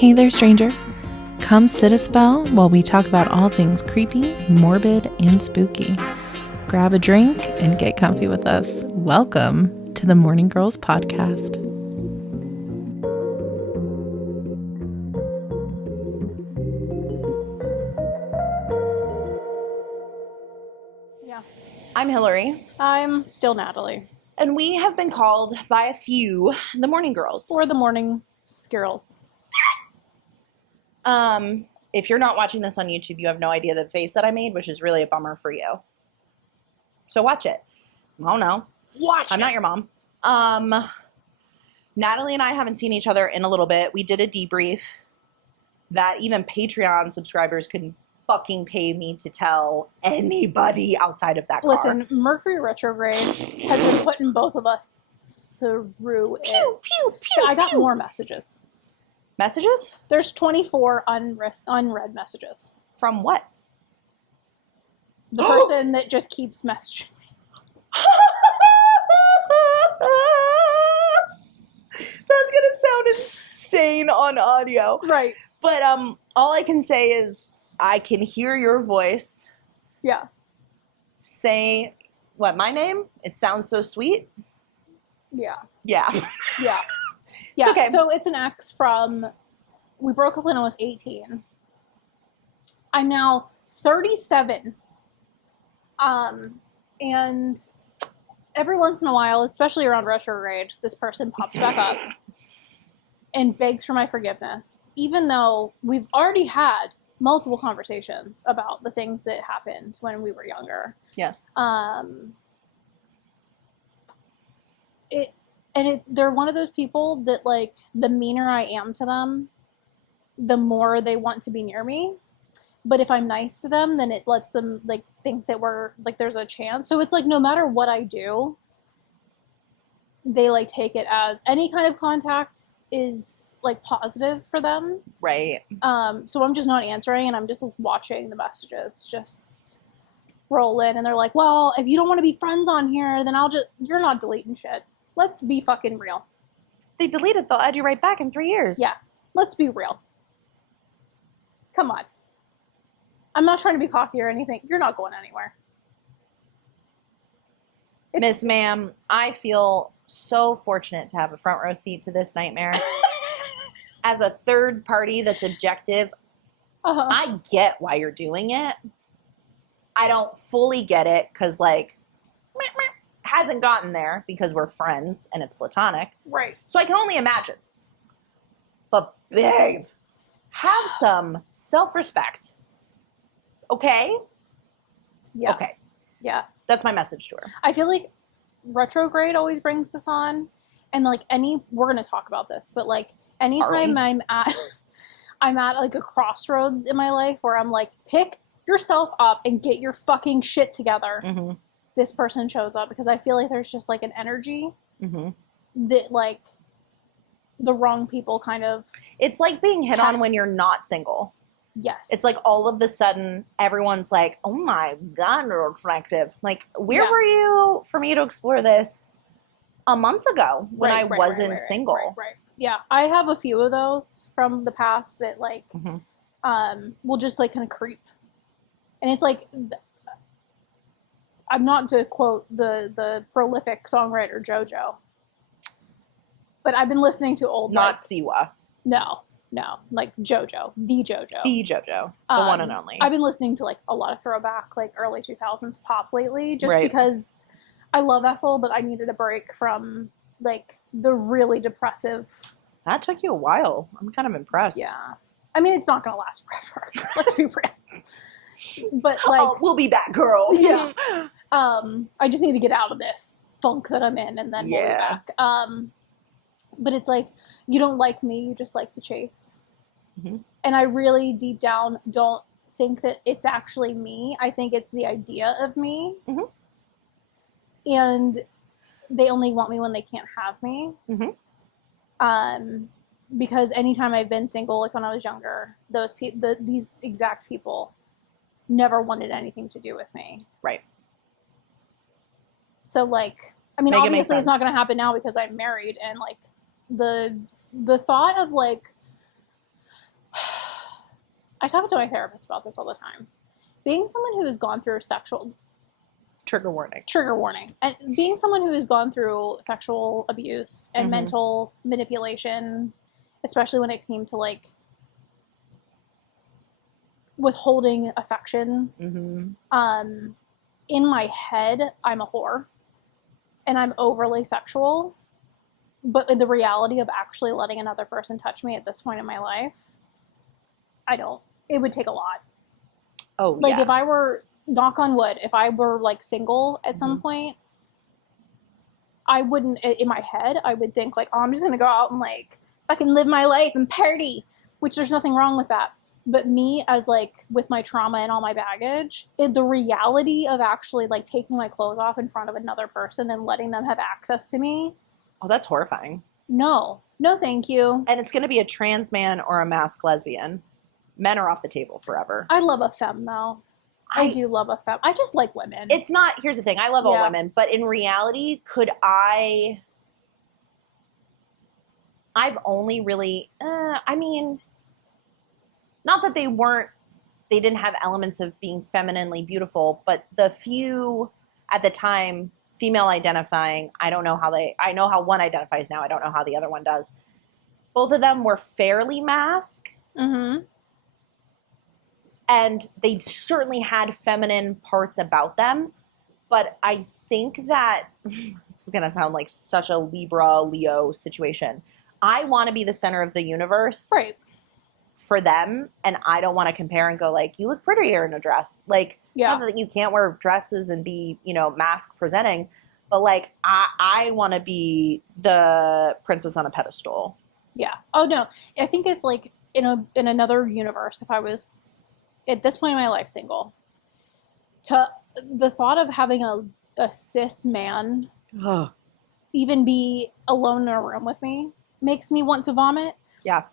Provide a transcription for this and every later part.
Hey there, stranger. Come sit a spell while we talk about all things creepy, morbid, and spooky. Grab a drink and get comfy with us. Welcome to the Morning Girls Podcast. Yeah. I'm Hilary. I'm still Natalie. And we have been called by a few the Morning Girls. Or the Morning Girls. If you're not watching this on YouTube, you have no idea the face that I made, which is really a bummer for you. So watch it. Oh no. I'm not your mom. Natalie and I haven't seen each other in a little bit. We did a debrief that even Patreon subscribers couldn't fucking pay me to tell anybody outside of that car. Listen, Mercury retrograde has been putting both of us through it. Pew, pew, pew, I got pew. more messages. Messages? There's 24 unread messages. From what? The person that just keeps messaging me. That's gonna sound insane on audio. Right. But all I can say is I can hear your voice Yeah. say what, my name? It sounds so sweet. Yeah. Yeah. Yeah. Yeah. okay. So it's an ex from, we broke up when I was 18. I'm now 37. And every once in a while, especially around retrograde, this person pops back up and begs for my forgiveness, even though we've already had multiple conversations about the things that happened when we were younger. Yeah. They're one of those people that, like, the meaner I am to them, the more they want to be near me. But if I'm nice to them, then it lets them, like, think that we're, like, there's a chance. So it's like, no matter what I do, they, like, take it as any kind of contact is, like, positive for them. Right. So I'm just not answering, and I'm just watching the messages just roll in. And they're like, well, if you don't want to be friends on here, then you're not deleting shit. Let's be fucking real. They deleted, they'll add you right back in 3 years. Yeah. Let's be real. Come on. I'm not trying to be cocky or anything. You're not going anywhere. Miss Ma'am, I feel so fortunate to have a front row seat to this nightmare. As a third party that's objective, I get why you're doing it. I don't fully get it because, like, hasn't gotten there because we're friends and it's platonic. Right. So I can only imagine. But, babe, have some self-respect. Okay? Yeah. Okay. Yeah. That's my message to her. I feel like retrograde always brings this on. And, like, we're going to talk about this, but, like, anytime I'm at, like, a crossroads in my life where I'm like, pick yourself up and get your fucking shit together. Mm-hmm. This person shows up because I feel like there's just, like, an energy that, like, the wrong people kind of... It's like being hit on when you're not single. Yes. It's like all of a sudden everyone's like, oh my God, you're attractive. Like, where were you for me to explore this a month ago when I wasn't single? Right. Yeah. I have a few of those from the past that, like, will just, like, kind of creep. And it's like... I'm not to quote the prolific songwriter JoJo, but I've been listening to old... Not Siwa. No, like JoJo, the JoJo. The one and only. I've been listening to, like, a lot of throwback, like, early 2000s pop lately, just because I love Ethel, but I needed a break from, like, the really depressive... That took you a while. I'm kind of impressed. Yeah. I mean, it's not going to last forever. Let's be real. But, like... Oh, we'll be back, girl. Yeah. I just need to get out of this funk that I'm in, and then we'll be back. But it's like, you don't like me, you just like the chase. Mm-hmm. And I really, deep down, don't think that it's actually me. I think it's the idea of me. Mm-hmm. And they only want me when they can't have me. Mm-hmm. Because anytime I've been single, like when I was younger, these exact people never wanted anything to do with me. Right. So, like, I mean, obviously it's not going to happen now because I'm married, and, like, the thought of, like, I talk to my therapist about this all the time. Being someone who has gone through sexual... Trigger warning. Trigger warning. And being someone who has gone through sexual abuse and mental manipulation, especially when it came to, like, withholding affection. In my head, I'm a whore. And I'm overly sexual. But the reality of actually letting another person touch me at this point in my life, I don't. It would take a lot. Oh, like, if I were, knock on wood, if I were, like, single at some point, I wouldn't, in my head, I would think, like, oh, I'm just going to go out and, like, fucking live my life and party, which there's nothing wrong with that. But me, as, like, with my trauma and all my baggage, the reality of actually, like, taking my clothes off in front of another person and letting them have access to me. Oh, that's horrifying. No, thank you. And it's going to be a trans man or a masked lesbian. Men are off the table forever. I love a femme, though. I do love a femme. I just like women. It's not, here's the thing, I love all women, but in reality, I've only really, I mean, not that they didn't have elements of being femininely beautiful, but the few at the time, female identifying, I know how one identifies now, I don't know how the other one does. Both of them were fairly masked. And they certainly had feminine parts about them. But I think that, this is going to sound like such a Libra-Leo situation. I want to be the center of the universe for them. And I don't want to compare and go like, you look prettier in a dress. Like, not that you can't wear dresses and be, mask presenting. But like, I want to be the princess on a pedestal. Yeah. Oh, no. I think if like, in another universe, if I was... at this point in my life, single, the thought of having a cis man even be alone in a room with me makes me want to vomit. Yeah.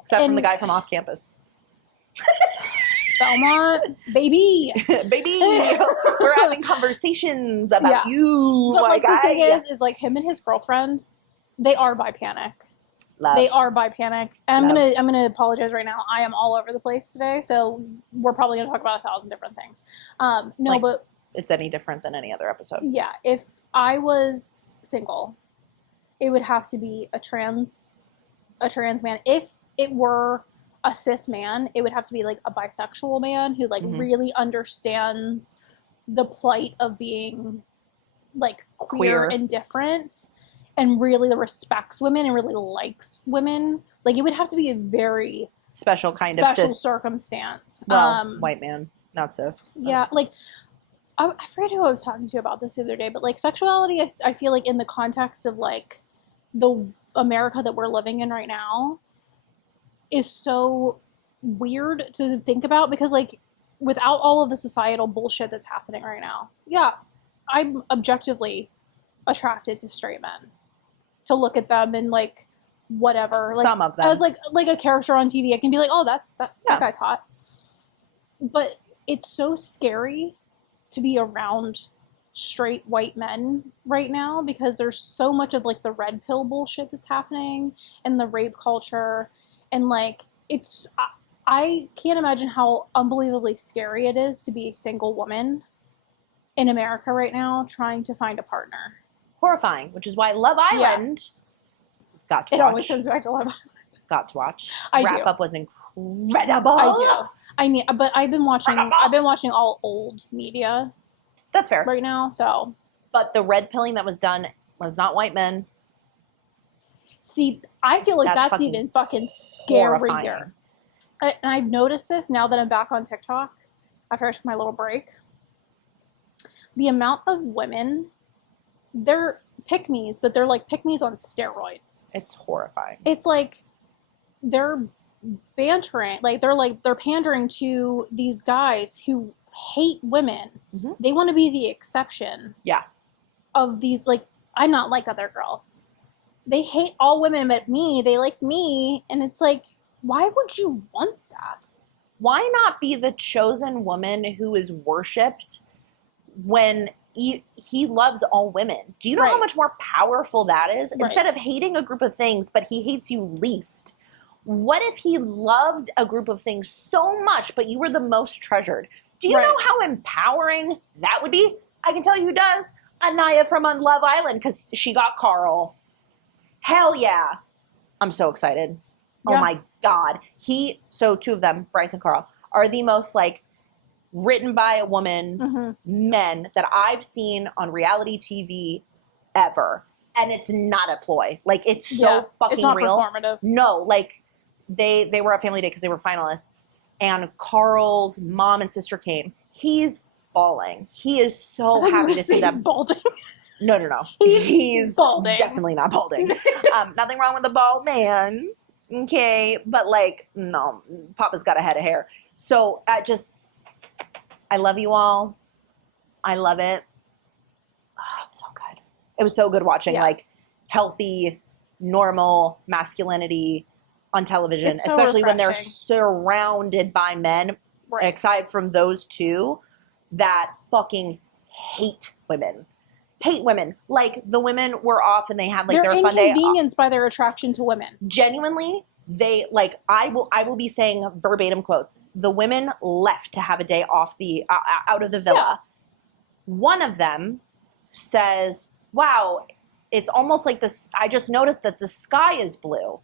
Except from the guy from off campus. Belmont, baby. We're having conversations about you, but my like guy. The thing is like him and his girlfriend, they are bi panic. Love. They are bi panic, and I'm gonna apologize right now. I am all over the place today, so we're probably gonna talk about 1,000 different things. But it's any different than any other episode. Yeah, if I was single, it would have to be a trans man. If it were a cis man, it would have to be like a bisexual man who like really understands the plight of being like queer and different. And really respects women and really likes women. Like, it would have to be a very special cis circumstance. Well, white man, not cis. Yeah, like, I forget who I was talking to about this the other day, but, like, sexuality, I feel like in the context of, like, the America that we're living in right now is so weird to think about because, like, without all of the societal bullshit that's happening right now, I'm objectively attracted to straight men. To look at them and like whatever, like, some of them as like a character on TV, I can be like, oh, that guy's hot. But it's so scary to be around straight white men right now because there's so much of like the red pill bullshit that's happening and the rape culture and like I can't imagine how unbelievably scary it is to be a single woman in America right now trying to find a partner. Horrifying, which is why Love Island got to watch. It always comes back to Love Island. Got to watch. I Wrap do. up was incredible. I do. But I've been watching all old media. That's fair. Right now, so. But the red pilling that was done was not white men. See, I feel like that's even fucking scarier. And I've noticed this now that I'm back on TikTok after I took my little break. The amount of women, they're pick-me's, but they're like pick-me's on steroids. It's horrifying. It's like they're bantering, they're pandering to these guys who hate women. Mm-hmm. They want to be the exception. Yeah. Of these, like, I'm not like other girls. They hate all women but me. They like me. And it's like, why would you want that? Why not be the chosen woman who is worshipped when he loves all women? Do you know how much more powerful that is? Right. Instead of hating a group of things, but he hates you least. What if he loved a group of things so much, but you were the most treasured? Do you know how empowering that would be? I can tell you who does. Anaya from On Love Island, because she got Carl. Hell yeah. I'm so excited. Yeah. Oh my God. So two of them, Bryce and Carl, are the most like written by a woman men that I've seen on reality TV ever. And it's not a ploy. Like, it's so fucking it's not real. Performative. No, like, they were at Family Day because they were finalists. And Carl's mom and sister came. He's bawling. He is so happy to see them. He's balding. No. He's balding. Definitely not balding. Nothing wrong with the bald man. Okay. But, like, no. Papa's got a head of hair. So, I love you all. I love it. Oh, it's so good. It was so good watching, like, healthy, normal masculinity on television, so especially when they're refreshing. Surrounded by men, aside from those two, that fucking hate women. Hate women. Like, the women were off and they had, like, their fun day. They're inconvenienced by their attraction to women. Genuinely, they, like, I will be saying verbatim quotes. The women left to have a day off out of the villa. Yeah. One of them says, wow, it's almost like this. I just noticed that the sky is blue.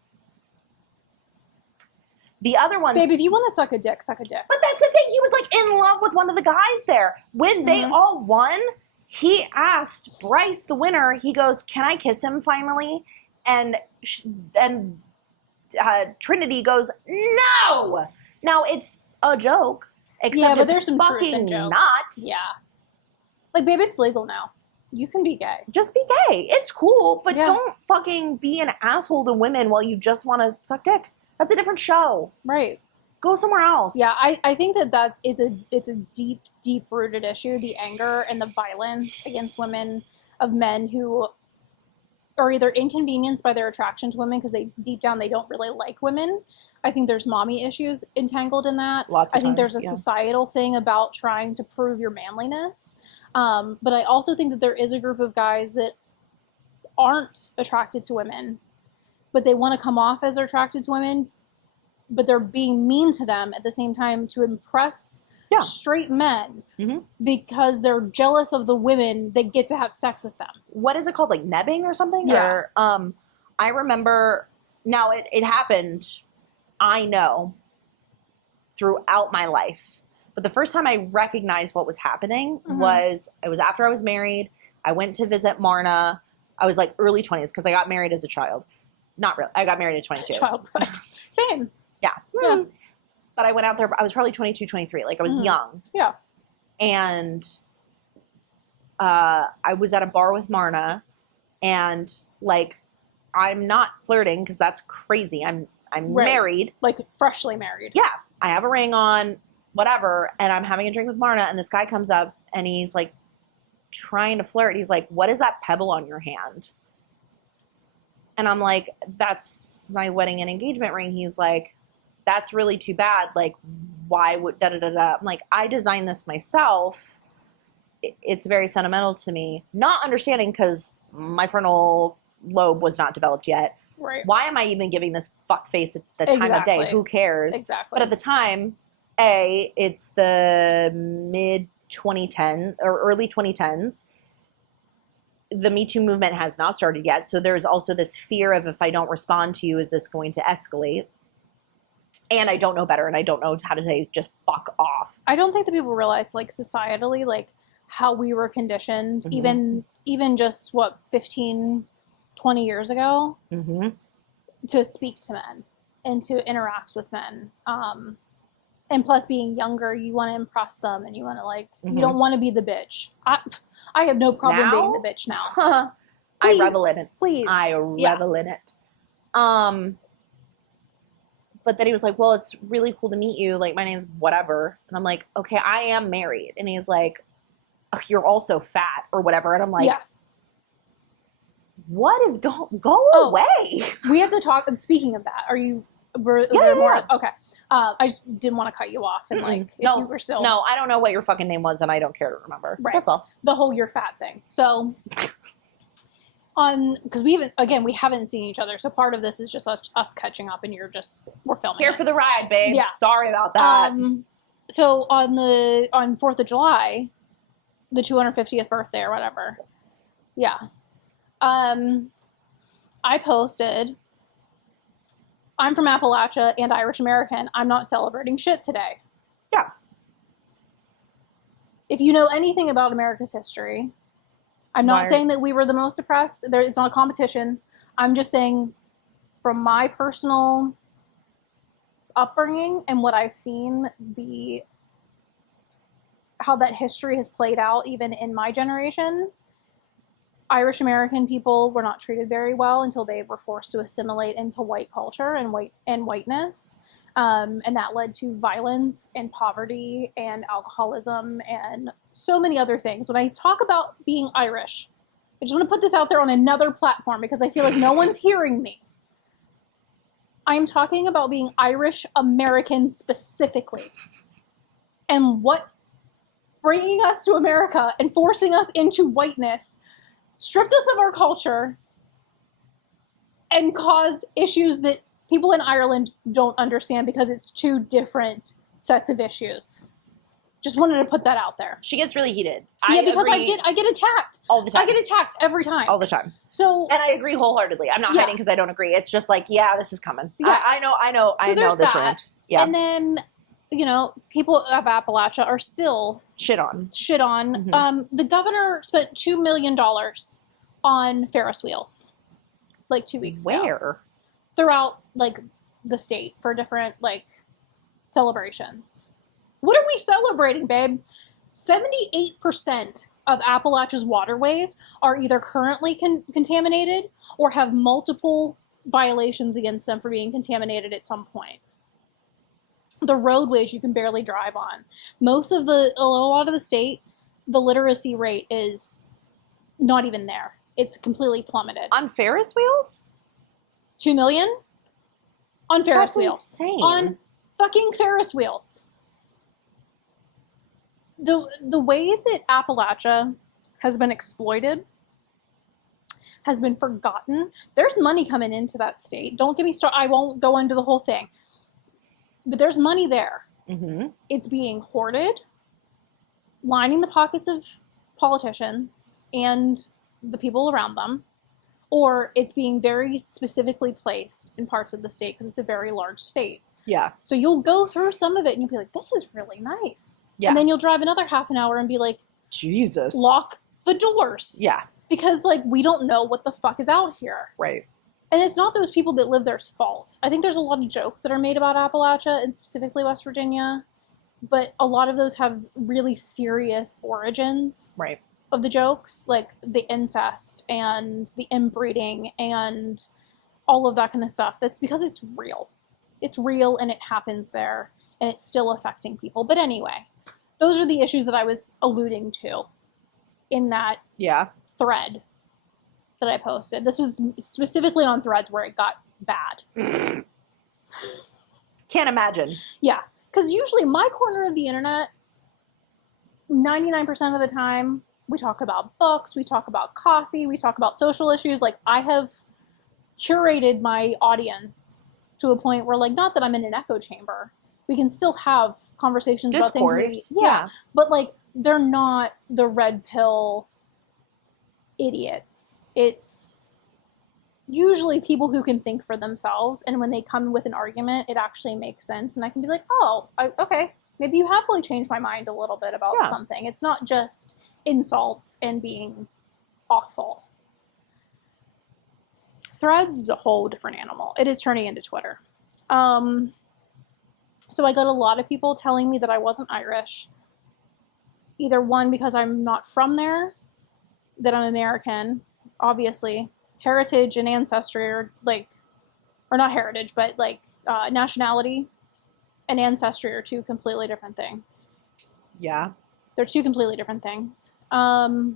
The other one, babe, if you want to suck a dick, suck a dick. But that's the thing. He was like in love with one of the guys there. When they all won, he asked Bryce, the winner, he goes, can I kiss him finally? And Trinity goes, no. Now, it's a joke. Except but there's some fucking truth in jokes. Not. Yeah. Like, babe, it's legal now. You can be gay. Just be gay. It's cool, but don't fucking be an asshole to women while you just want to suck dick. That's a different show. Right. Go somewhere else. Yeah, I think it's a deep, deep-rooted issue, the anger and the violence against women, of men who are either inconvenienced by their attraction to women because deep down they don't really like women. I think there's mommy issues entangled in that. Lots of I think times, there's a societal thing about trying to prove your manliness. But I also think that there is a group of guys that aren't attracted to women, but they want to come off as they're attracted to women, but they're being mean to them at the same time to impress straight men because they're jealous of the women that get to have sex with them. What is it called? Like nebbing or something? Yeah. Or, I remember, now it happened, I know, throughout my life. But the first time I recognized what was happening was after I was married. I went to visit Marna. I was like early 20s because I got married as a child. Not really. I got married at 22. Child bride. Same. Yeah. Yeah. But I went out there. I was probably 22, 23. Like, I was young. Yeah. And I was at a bar with Marna. And, like, I'm not flirting because that's crazy. I'm married. Like, freshly married. Yeah. I have a ring on, whatever. And I'm having a drink with Marna. And this guy comes up. And he's, like, trying to flirt. He's like, what is that pebble on your hand? And I'm like, that's my wedding and engagement ring. He's like, that's really too bad. Like, why would da-da-da-da? I'm like, I designed this myself. It's very sentimental to me. Not understanding because my frontal lobe was not developed yet. Right. Why am I even giving this fuck face at the time of day? Who cares? Exactly. But at the time, it's the mid-2010 or early 2010s. The Me Too movement has not started yet. So there's also this fear of, if I don't respond to you, is this going to escalate? And I don't know better, and I don't know how to say just fuck off. I don't think that people realize, like, societally, like, how we were conditioned, even just, 15, 20 years ago, to speak to men and to interact with men. And plus, being younger, you want to impress them, and you want to, like, you don't want to be the bitch. I have no problem being the bitch now. I revel in it. Please. I revel in it. But then he was like, well, it's really cool to meet you. Like, my name's whatever. And I'm like, okay, I am married. And he's like, ugh, you're also fat or whatever. And I'm like, what is go away? We have to talk. Speaking of that, there more? Okay. I just didn't want to cut you off. And like, if you were still. No, I don't know what your fucking name was and I don't care to remember. Right. That's all. The whole you're fat thing. So because we haven't seen each other, so part of this is just us catching up, and we're filming here it. for the ride, babe. Yeah. Sorry about that. So on 4th of July, the 250th birthday or whatever, yeah, I posted, I'm from Appalachia and Irish American. I'm not celebrating shit today. Yeah. If you know anything about America's history, I'm not saying that we were the most oppressed. It's not a competition. I'm just saying from my personal upbringing and what I've seen, how that history has played out even in my generation, Irish American people were not treated very well until they were forced to assimilate into white culture and whiteness. And that led to violence and poverty and alcoholism and so many other things. When I talk about being Irish, I just want to put this out there on another platform because I feel like no one's hearing me. I'm talking about being Irish American specifically. And what bringing us to America and forcing us into whiteness stripped us of our culture and caused issues that people in Ireland don't understand because it's two different sets of issues. Just wanted to put that out there. She gets really heated. Yeah, because I get attacked. All the time. I get attacked every time. All the time. So, and I agree wholeheartedly. I'm not hiding because I don't agree. It's just like, yeah, this is coming. Yeah. I know so this rant. Yeah. And then, people of Appalachia are still shit on. Mm-hmm. The governor spent $2 million on Ferris wheels, like 2 weeks ago. Where? Throughout, the state for different, celebrations. What are we celebrating, babe? 78% of Appalachia's waterways are either currently contaminated or have multiple violations against them for being contaminated at some point. The roadways you can barely drive on. A lot of the state, the literacy rate is not even there. It's completely plummeted. On Ferris wheels? 2 million? On Ferris wheels. Insane. On fucking Ferris wheels. The way that Appalachia has been exploited has been forgotten. There's money coming into that state. Don't get me started. I won't go into the whole thing. But there's money there. Mm-hmm. It's being hoarded, lining the pockets of politicians and the people around them, or it's being very specifically placed in parts of the state because it's a very large state. Yeah. So you'll go through some of it and you'll be like, this is really nice. Yeah. And then you'll drive another half an hour and be like, Jesus. Lock the doors. Yeah. Because, we don't know what the fuck is out here. Right. And it's not those people that live there's fault. I think there's a lot of jokes that are made about Appalachia and specifically West Virginia, but a lot of those have really serious origins. Right. Of the jokes, like the incest and the inbreeding and all of that kind of stuff. That's because it's real. It's real and it happens there and it's still affecting people. But anyway, those are the issues that I was alluding to in that thread that I posted. This was specifically on Threads where it got bad. Can't imagine. Yeah. Because usually my corner of the internet, 99% of the time, we talk about books, we talk about coffee, we talk about social issues. I have curated my audience to a point where, not that I'm in an echo chamber. We can still have conversations about things. But, they're not the red pill idiots. It's usually people who can think for themselves, and when they come with an argument, it actually makes sense, and I can be like, oh, okay, maybe you have really changed my mind a little bit about something. It's not just insults and being awful. Threads is a whole different animal. It is turning into Twitter. So I got a lot of people telling me that I wasn't Irish. Either one, because I'm not from there, that I'm American, obviously. Heritage and ancestry are or not heritage, but nationality and ancestry are two completely different things. Yeah. They're two completely different things. I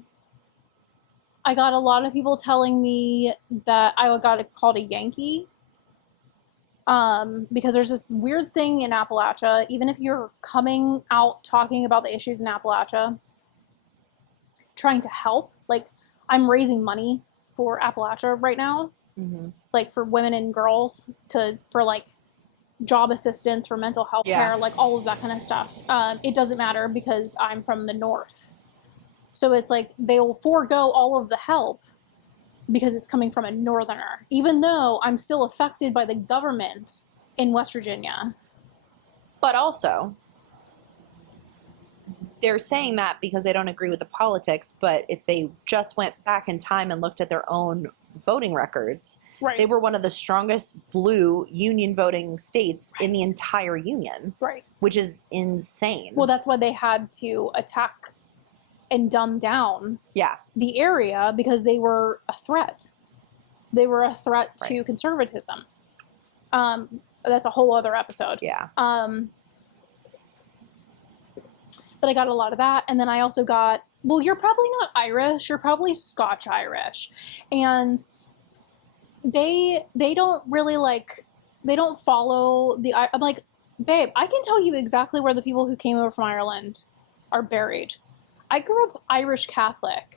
got a lot of people telling me that I got called a Yankee. Because there's this weird thing in Appalachia, even if you're coming out talking about the issues in Appalachia, trying to help, I'm raising money for Appalachia right now, like for women and girls for like job assistance, for mental health care, like all of that kind of stuff. It doesn't matter because I'm from the North. So it's like they will forego all of the help because it's coming from a Northerner, even though I'm still affected by the government in West Virginia. But also, they're saying that because they don't agree with the politics, but if they just went back in time and looked at their own voting records, they were one of the strongest blue union voting states in the entire union, which is insane. Well, that's why they had to attack and dumb down the area, because they were a threat. They were a threat to conservatism. That's a whole other episode. But I got a lot of that. And then I also got, well, you're probably not Irish. You're probably Scotch Irish. And they don't really they don't follow I'm like, babe, I can tell you exactly where the people who came over from Ireland are buried. I grew up Irish Catholic.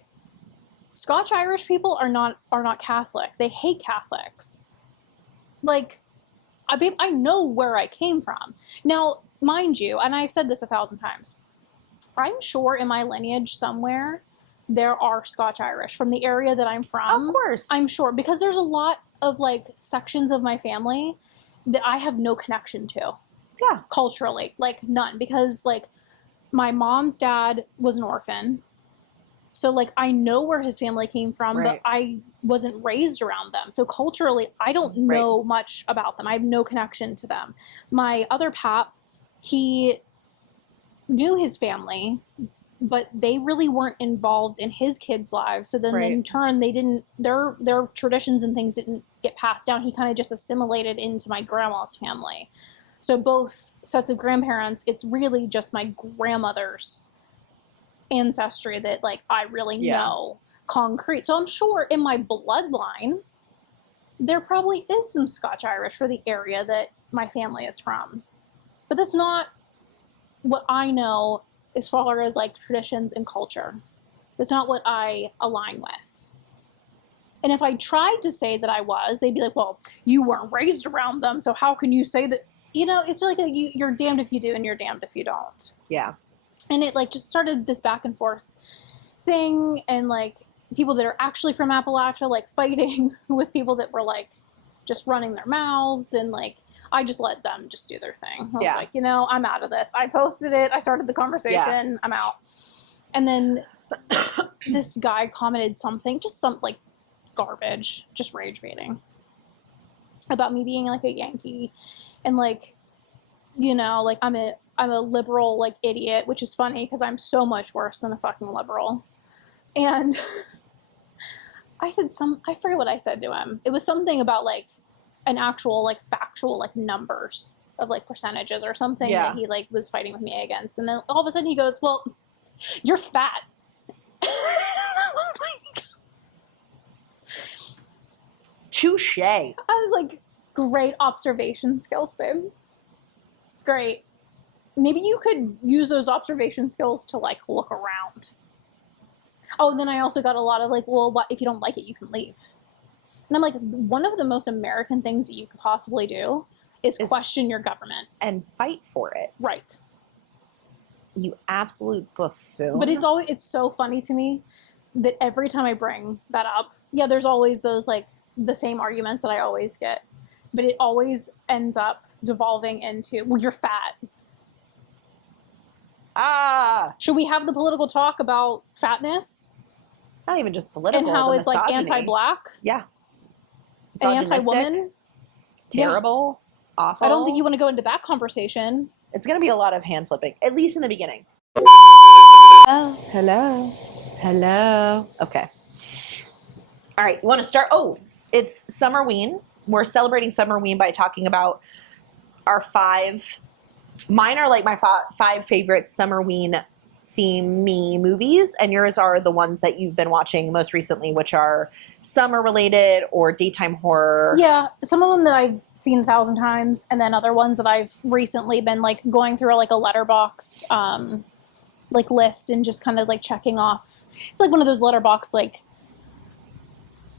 Scotch Irish people are not Catholic. They hate Catholics. Like, babe, I know where I came from. Now, mind you, and I've said this 1,000 times, I'm sure in my lineage somewhere there are Scotch Irish from the area that I'm from. Of course. I'm sure, because there's a lot of like sections of my family that I have no connection to. Yeah. Culturally, like none, because like my mom's dad was an orphan. So like I know where his family came from, but I wasn't raised around them. So culturally, I don't know much about them. I have no connection to them. My other pap, he knew his family, but they really weren't involved in his kids' lives. So then in turn, they didn't, their traditions and things didn't get passed down. He kind of just assimilated into my grandma's family. So both sets of grandparents, it's really just my grandmother's ancestry that like I really know concrete. So I'm sure in my bloodline, there probably is some Scotch Irish for the area that my family is from. But that's not what I know as far as like traditions and culture. That's not what I align with. And if I tried to say that I was, they'd be like, well, you weren't raised around them, so how can you say that? You know, it's like you're damned if you do and you're damned if you don't. Yeah. And it like just started this back and forth thing, and like people that are actually from Appalachia like fighting with people that were like just running their mouths, and like I just let them just do their thing. I was like, you know, I'm out of this. I posted it. I started the conversation. I'm out. And then this guy commented something, just some like garbage, just rage baiting about me being like a Yankee, and like, you know, like I'm a liberal like idiot, which is funny because I'm so much worse than a fucking liberal. And I said I forget what I said to him. It was something about like an actual like factual like numbers of like percentages or something that he like was fighting with me against. And then all of a sudden he goes, well, you're fat. I was like, touche. I was like, great observation skills, babe. Great. Maybe you could use those observation skills to like look around. Oh, and then I also got a lot of like, well, what if you don't like it, you can leave. And I'm like, one of the most American things that you could possibly do is question your government. And fight for it. Right. You absolute buffoon. But it's so funny to me that every time I bring that up, there's always those like the same arguments that I always get. But it always ends up devolving into, well, you're fat. Should we have the political talk about fatness? Not even just political. And how it's like anti-black? Yeah. And anti-woman? Terrible. Yeah. Awful. I don't think you want to go into that conversation. It's going to be a lot of hand flipping, at least in the beginning. Oh, hello. Hello. Okay. All right. You want to start? Oh, it's Summerween. We're celebrating Summerween by talking about our 5. Mine are like my 5 favorite Summerween theme-y movies, and yours are the ones that you've been watching most recently, which are summer-related or daytime horror. Yeah, some of them that I've seen 1,000 times, and then other ones that I've recently been like going through like a Letterboxd like list and just kind of like checking off. It's like one of those Letterboxd like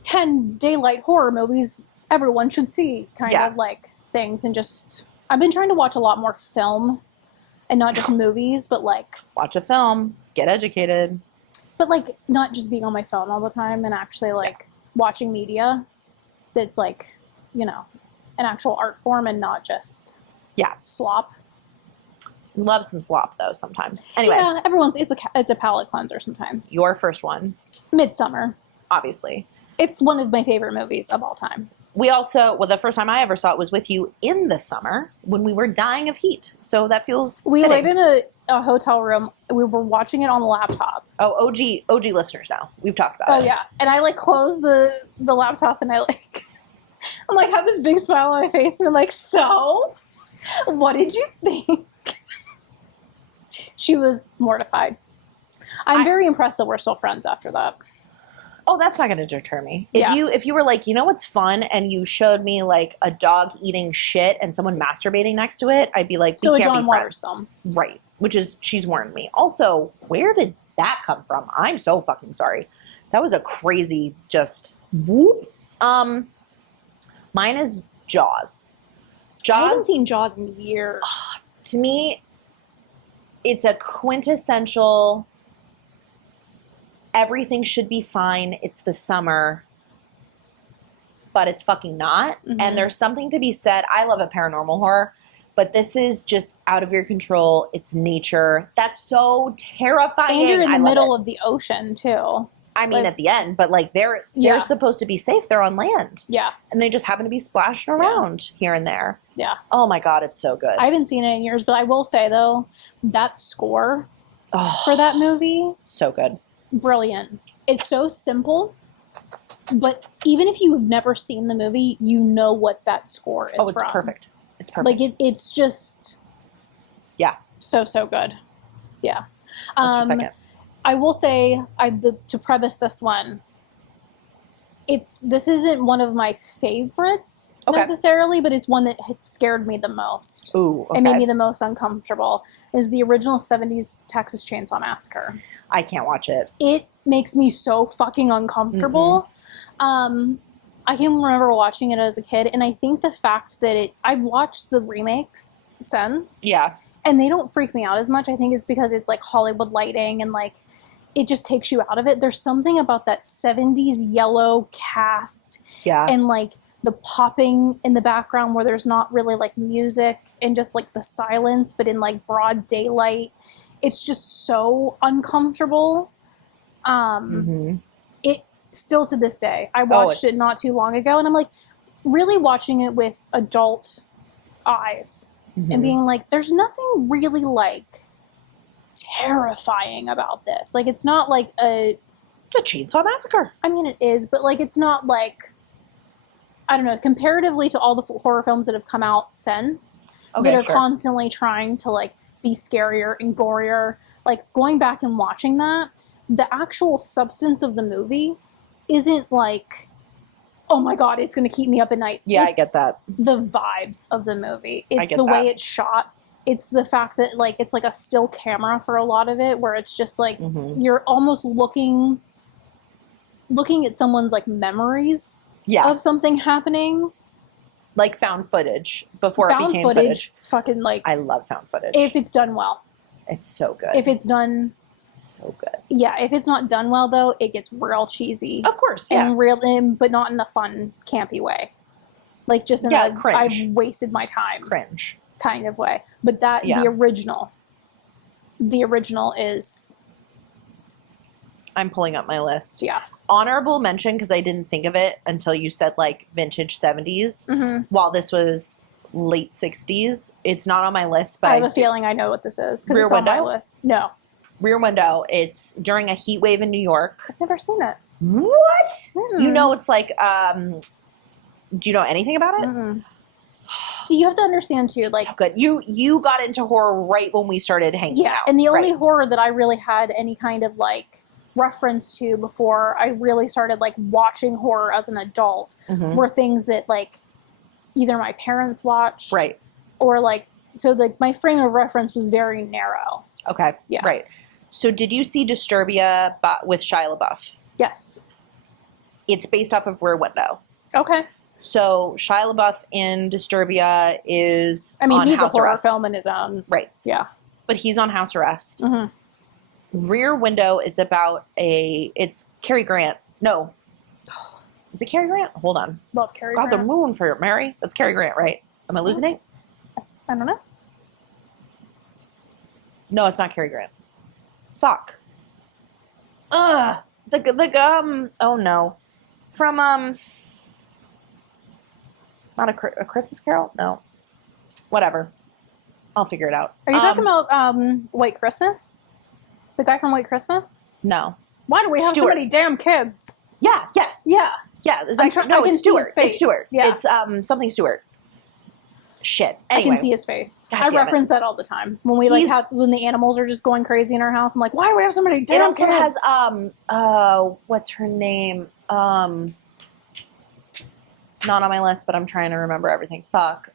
10 daylight horror movies everyone should see kind of like things. And just, I've been trying to watch a lot more film and not just movies, but like. Watch a film, get educated. But like not just being on my phone all the time and actually like watching media that's like, you know, an actual art form and not just slop. Love some slop though sometimes. Anyway. Yeah, it's a palate cleanser sometimes. Your first one. Midsummer. Obviously. It's one of my favorite movies of all time. We also, the first time I ever saw it was with you in the summer when we were dying of heat. So that feels We fitting. laid in a hotel room. We were watching it on the laptop. Oh, OG listeners now. We've talked about it. Oh, yeah. And I, like, closed the laptop and I, like, I'm, like, have this big smile on my face and I'm like, so, what did you think? She was mortified. I'm very impressed that we're still friends after that. Oh, that's not going to deter me. If you were like, you know what's fun, and you showed me like a dog eating shit and someone masturbating next to it, I'd be like, we can't be friends. Right. Which is, she's warned me. Also, where did that come from? I'm so fucking sorry. That was a crazy just whoop. Mine is Jaws. I haven't seen Jaws in years. To me, it's a quintessential. Everything should be fine. It's the summer, but it's fucking not. Mm-hmm. And there's something to be said. I love a paranormal horror, but this is just out of your control. It's nature. That's so terrifying. And you're in the middle of the ocean too. I mean, like, at the end, but like they're supposed to be safe. They're on land. Yeah. And they just happen to be splashing around here and there. Yeah. Oh my God, it's so good. I haven't seen it in years, but I will say though, that score for that movie. So good. Brilliant. It's so simple, but even if you've never seen the movie, you know what that score is from. Perfect. It's perfect. Like it's just so good. Yeah. What's your second? I will say to preface this one, this isn't one of my favorites necessarily, but it's one that had scared me the most. Ooh, okay. It made me the most uncomfortable. Is the original 70s Texas Chainsaw Massacre. I can't watch it. It makes me so fucking uncomfortable. Mm-hmm. I can remember watching it as a kid, and I think the fact that I've watched the remakes since. Yeah. And they don't freak me out as much. I think it's because it's like Hollywood lighting and like it just takes you out of it. There's something about that 70s yellow cast and like the popping in the background where there's not really like music and just like the silence, but in like broad daylight. It's just so uncomfortable. It still to this day, I watched it not too long ago and I'm like really watching it with adult eyes. Mm-hmm. And being like, there's nothing really, like, terrifying about this. Like, it's not like It's a chainsaw massacre. I mean, it is, but, like, it's not like... I don't know, comparatively to all the horror films that have come out since, that are constantly trying to, like, be scarier and gorier. Like, going back and watching that, the actual substance of the movie isn't, like... oh my God, it's going to keep me up at night. Yeah, I get that. The vibes of the movie. It's the way it's shot. It's the fact that like it's like a still camera for a lot of it where it's just like you're almost looking at someone's like memories of something happening. Like found footage before it became footage. Fucking like I love found footage. If it's done well. It's so good. If it's done so good. Yeah, if it's not done well though, it gets real cheesy. Of course, yeah. And but not in a fun, campy way. Like just in a cringe. I've wasted my time. Cringe. Kind of way. But the original is I'm pulling up my list. Yeah. Honorable mention because I didn't think of it until you said like vintage 70s. Mm-hmm. While this was late 60s, it's not on my list. But I have a feeling I know what this is because it's on my list. No. Rear Window. It's during a heat wave in New York. I've never seen it. What? You know, it's like, do you know anything about it? Mm-hmm. See, you have to understand too, like... So good. You got into horror right when we started hanging out. Yeah, and the only horror that I really had any kind of, like, reference to before I really started, like, watching horror as an adult were things that, like, either my parents watched... Right. Or, like... So, like, my frame of reference was very narrow. Okay. Yeah. Right. So did you see Disturbia with Shia LaBeouf? Yes. It's based off of Rear Window. Okay. So Shia LaBeouf in Disturbia is he's house a horror arrest. film in his own. Right. Yeah. But he's on house arrest. Mm-hmm. Rear Window is about it's Cary Grant. No. Is it Cary Grant? Hold on. Love Cary God, Grant. the moon for Mary. That's Cary Grant, right? Am I losing it? I don't know. No, it's not Cary Grant. Fuck. Oh no. From not a Christmas Carol? No. Whatever. I'll figure it out. Are you talking about White Christmas? The guy from White Christmas? No. Why do we have so many damn kids? Yeah, yes. Yeah. Yeah, I can see his face. It's Stewart. Yeah. It's something Stewart. Shit. Anyway. I can see his face. God I damn reference that all the time. When we when the animals are just going crazy in our house, I'm like, why do we have so many damn kids? It also has what's her name? Not on my list, but I'm trying to remember everything. Fuck.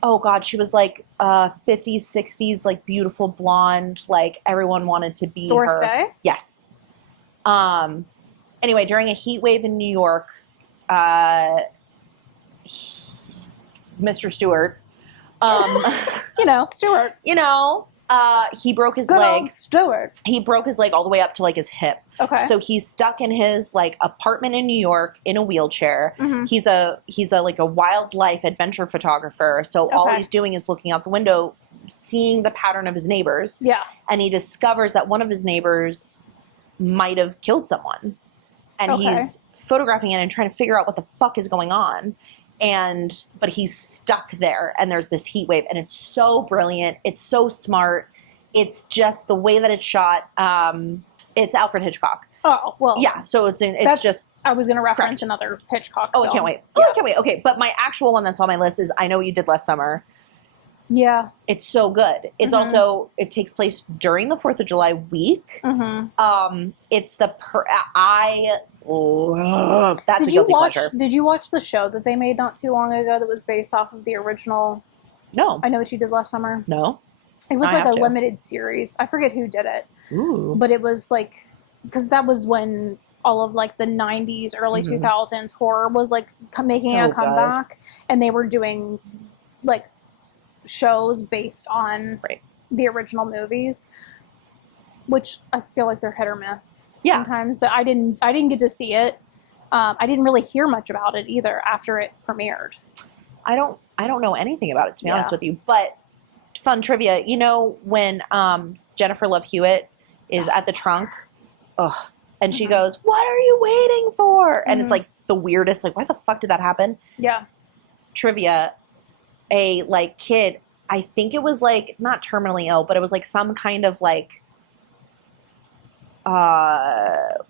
Oh god, she was like 50s, 60s, like beautiful blonde, like everyone wanted to be Doris her. Day? Yes. Anyway, during a heat wave in New York, Mr. Stewart, Stewart. He broke his Good leg. old Stewart. He broke his leg all the way up to like his hip. Okay. So he's stuck in his like apartment in New York in a wheelchair. Mm-hmm. He's a like a wildlife adventure photographer. So all he's doing is looking out the window, seeing the pattern of his neighbors. Yeah. And he discovers that one of his neighbors might have killed someone. And he's photographing it and trying to figure out what the fuck is going on. But he's stuck there, and there's this heat wave, and it's so brilliant. It's so smart. It's just the way that it's shot. It's Alfred Hitchcock. Oh, well. Yeah, so it's just. I was going to reference another Hitchcock Oh, film. I can't wait. Yeah. Oh, I can't wait. Okay, but my actual one that's on my list is I Know What You Did Last Summer. Yeah. It's so good. It's also, it takes place during the 4th of July week. Mm-hmm. It's I love, that's a guilty pleasure. Did you watch the show that they made not too long ago that was based off of the original? No. I Know What You Did Last Summer? No. It was like a limited series. I forget who did it. Ooh. But it was like, because that was when all of like the 90s, early 2000s horror was like making a comeback. And they were doing like shows based on the original movies, which I feel like they're hit or miss sometimes. But I didn't get to see it. I didn't really hear much about it either after it premiered. I don't know anything about it, to be honest with you. But fun trivia, when Jennifer Love Hewitt is at the trunk, and she goes, "What are you waiting for?" And it's like the weirdest, like, why the fuck did that happen? Yeah. Trivia, a like kid, I think it was like not terminally ill, but it was like some kind of like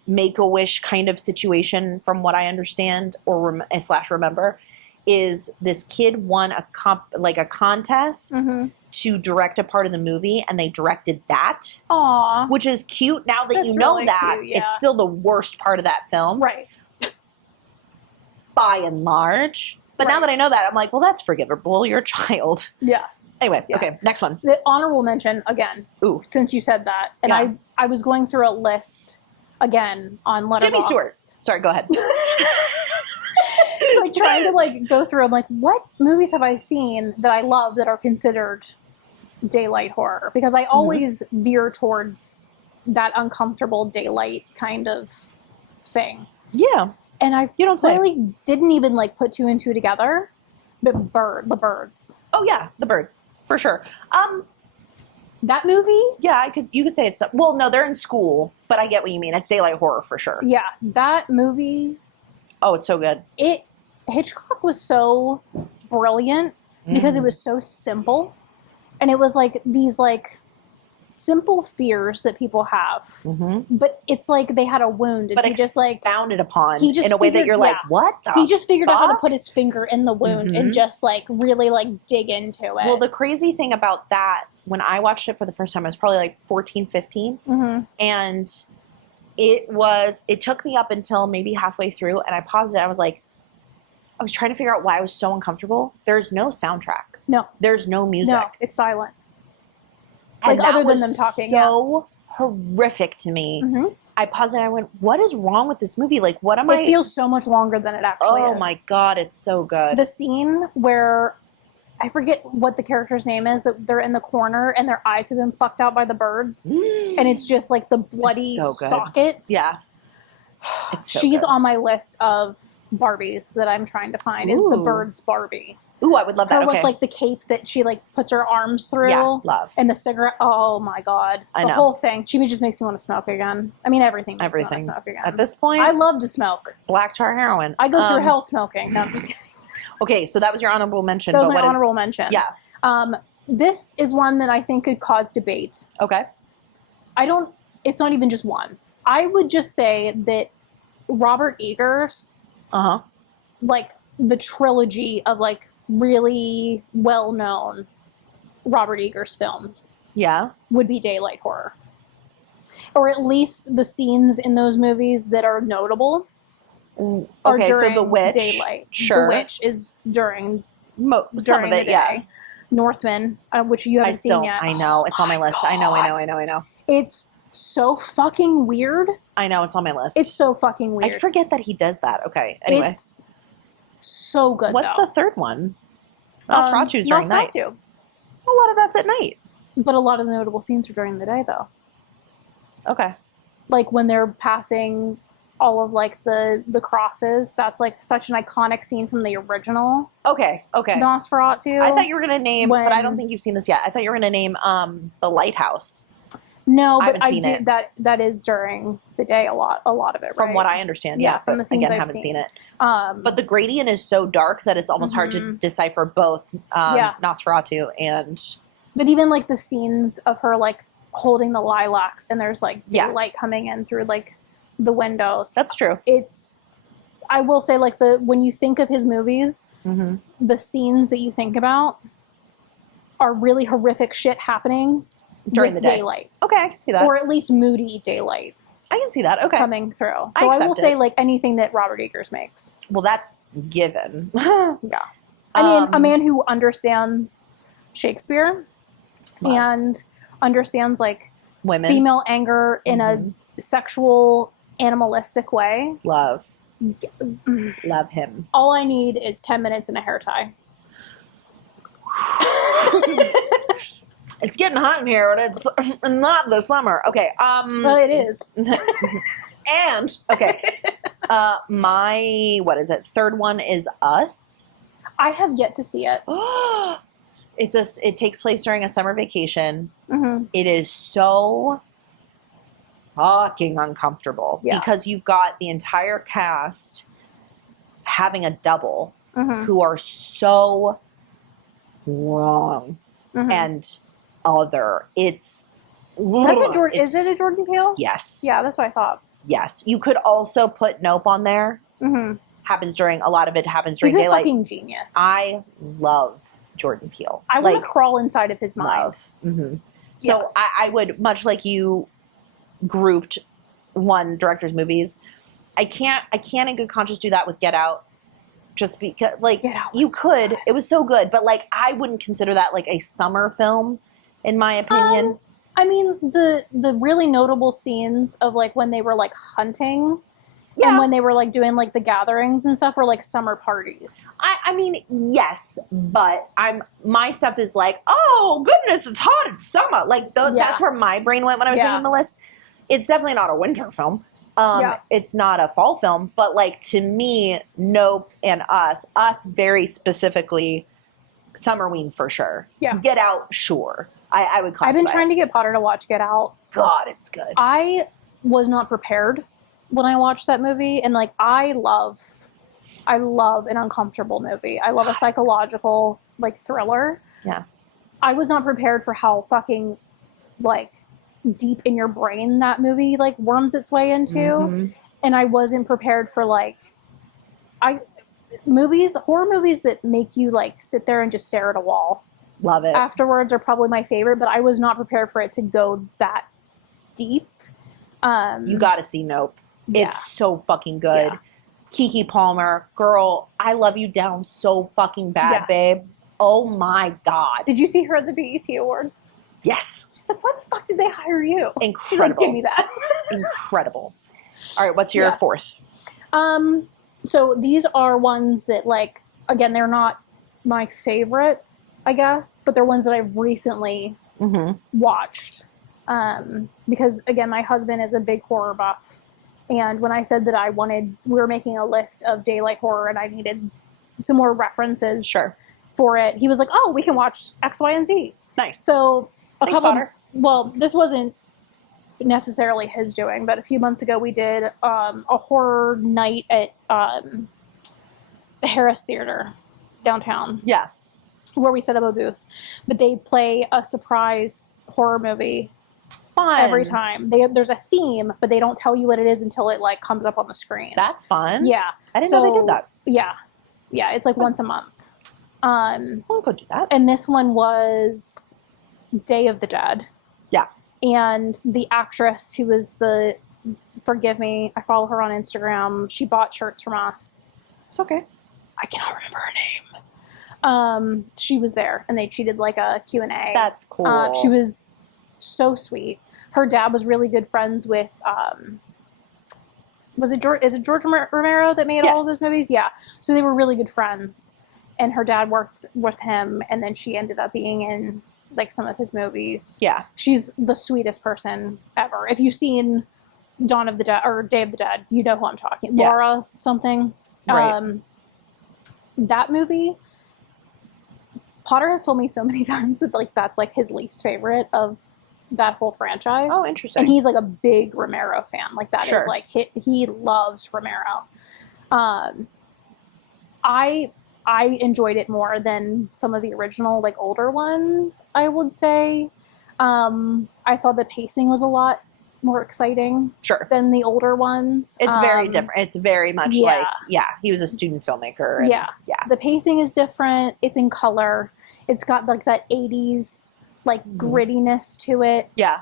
Make-A-Wish kind of situation, from what I understand or / remember, is this kid won a contest to direct a part of the movie, and they directed that. Aww. Which is cute now that That's you know really that. cute, yeah. It's still the worst part of that film. Right. By and large. But now that I know that, I'm like, well, that's forgivable. You're a child. Yeah. Anyway, okay, next one. The honorable mention, again, since you said that, and I was going through a list, again, on Letterboxd. Jimmy Stewart. Sorry, go ahead. Like trying to like go through, I'm like, what movies have I seen that I love that are considered daylight horror? Because I always veer towards that uncomfortable daylight kind of thing. Yeah. And I really didn't even like put two and two together. But the Birds. Oh yeah, The Birds. For sure. That movie? Yeah, you could say it's well, no, they're in school, but I get what you mean. It's daylight horror for sure. Yeah, that movie. Oh, it's so good. Hitchcock was so brilliant because it was so simple. And it was like these like simple fears that people have. But it's like they had a wound, and but he just like expounded upon in a way that you're like, what the He just figured out how to fuck? put his finger in the wound and just like really like dig into it. Well, the crazy thing about that, when I watched it for the first time, I was probably like 14, 15. And it took me up until maybe halfway through, and I paused it. I was trying to figure out why I was so uncomfortable. There's no soundtrack. No. There's no music. No, it's silent. And like other than them talking. So horrific to me I paused and I went, what is wrong with this movie? Like, what am I? It feels so much longer than it actually is. Oh my God, it's so good. The scene where, I forget what the character's name is, that they're in the corner and their eyes have been plucked out by the birds. And it's just like the bloody sockets. Yeah. It's so She's good. on my list of Barbies that I'm trying to find, is the Birds Barbie. Ooh, I would love that. Her with like the cape that she like puts her arms through. Yeah, love. And the cigarette. Oh my God. The whole thing. She just makes me want to smoke again. I mean, everything makes me want to smoke again. At this point. I love to smoke. Black tar heroin. I go through hell smoking. No, I'm just kidding. Okay, so that was your honorable mention. That was my honorable mention. Yeah. This is one that I think could cause debate. Okay. It's not even just one. I would just say that Robert Eggers, like the trilogy of like really well-known Robert Eggers films, would be daylight horror. Or at least the scenes in those movies that are notable are during so The Witch, daylight. sure. The Witch is during some of it, the day. Northman, which you haven't seen yet. I know, it's on my list. I know. It's so fucking weird. I know, it's on my list. It's so fucking weird. I forget that he does that. Okay, anyway. It's so good, What's the third one? Nosferatu's during night. A lot of that's at night. But a lot of the notable scenes are during the day, though. Okay. Like when they're passing all of like the crosses, that's like such an iconic scene from the original. Okay. Nosferatu. I thought you were going to name, but I don't think you've seen this yet. I thought you were going to name The Lighthouse. No, but I did that is during the day a lot of it, From what I understand, yeah. From the scenes again, I've haven't seen it. But the gradient is so dark that it's almost hard to decipher both Nosferatu and... But even like the scenes of her like holding the lilacs and there's like daylight coming in through like the windows. That's true. I will say like when you think of his movies, the scenes that you think about are really horrific shit happening during the daylight. Okay, I can see that. Or at least moody daylight. I can see that. Okay. Coming through. So I will say like anything that Robert Eggers makes. Well, that's given. Yeah. I mean, a man who understands Shakespeare and understands like women, female anger in a sexual, animalistic way. Love him. All I need is 10 minutes and a hair tie. It's getting hot in here, and it's not the summer. Okay. Well, it is. And okay, my third one is Us. I have yet to see it. It takes place during a summer vacation. It is so fucking uncomfortable because you've got the entire cast having a double who are so wrong and other. Is it a Jordan Peele? Yes. Yeah, that's what I thought. Yes. You could also put Nope on there. A lot of it happens during daylight. He's a fucking genius. I love Jordan Peele. I want to crawl inside of his mind. So I would, much like you grouped one director's movies, I can't in good conscience do that with Get Out. Just because, like, you could. It was so good, but like, I wouldn't consider that like a summer film, in my opinion. I mean, the really notable scenes of like when they were like hunting, and when they were like doing like the gatherings and stuff were like summer parties. I mean, yes, but my stuff is like, oh goodness, it's hot, it's summer. Like that's where my brain went when I was reading the list. It's definitely not a winter film. It's not a fall film, but like to me, Nope and Us very specifically, Summerween for sure. Yeah. Get Out, sure. I would classify. I've been trying to get Potter to watch Get Out. God, it's good. I was not prepared when I watched that movie, and like I love an uncomfortable movie. I love a psychological like thriller. Yeah. I was not prepared for how fucking like deep in your brain that movie like worms its way into, and I wasn't prepared for like horror movies that make you like sit there and just stare at a wall. Love it. Afterwards are probably my favorite, but I was not prepared for it to go that deep. You got to see Nope. It's so fucking good. Yeah. Keke Palmer, girl, I love you down so fucking bad, babe. Oh my God. Did you see her at the BET Awards? Yes. She's like, why the fuck did they hire you? Incredible. She's like, give me that. Incredible. All right, what's your fourth? So these are ones that, like, again, they're not my favorites, I guess, but they're ones that I've recently watched. Because, again, my husband is a big horror buff. And when I said that we were making a list of daylight horror and I needed some more references for it, he was like, oh, we can watch X, Y, and Z. Nice. So this wasn't necessarily his doing, but a few months ago we did a horror night at the Harris Theater downtown. Yeah. Where we set up a booth. But they play a surprise horror movie fun. Every time. There's a theme, but they don't tell you what it is until it, like, comes up on the screen. That's fun. Yeah. I didn't know they did that. Yeah. Yeah, it's like once a month. I'll go do that. And this one was Day of the Dead. Yeah. And the actress who was forgive me, I follow her on Instagram. She bought shirts from us. It's okay. I cannot remember her name. She was there, and she did like a Q&A. That's cool. She was so sweet. Her dad was really good friends with, is it George Romero that made all of those movies? Yeah. So they were really good friends, and her dad worked with him, and then she ended up being in, like, some of his movies. Yeah. She's the sweetest person ever. If you've seen Dawn of the Dead or Day of the Dead, you know who I'm talking. Yeah. Laura something. Right. That movie, Potter has told me so many times that, like, that's, like, his least favorite of that whole franchise. Oh, interesting. And he's, like, a big Romero fan. Like, that is, like, he loves Romero. I enjoyed it more than some of the original, like, older ones, I would say. I thought the pacing was a lot more exciting than the older ones. It's very different. It's very much like, he was a student filmmaker. And, The pacing is different. It's in color. It's got, like, that 80s, like, grittiness to it. Yeah.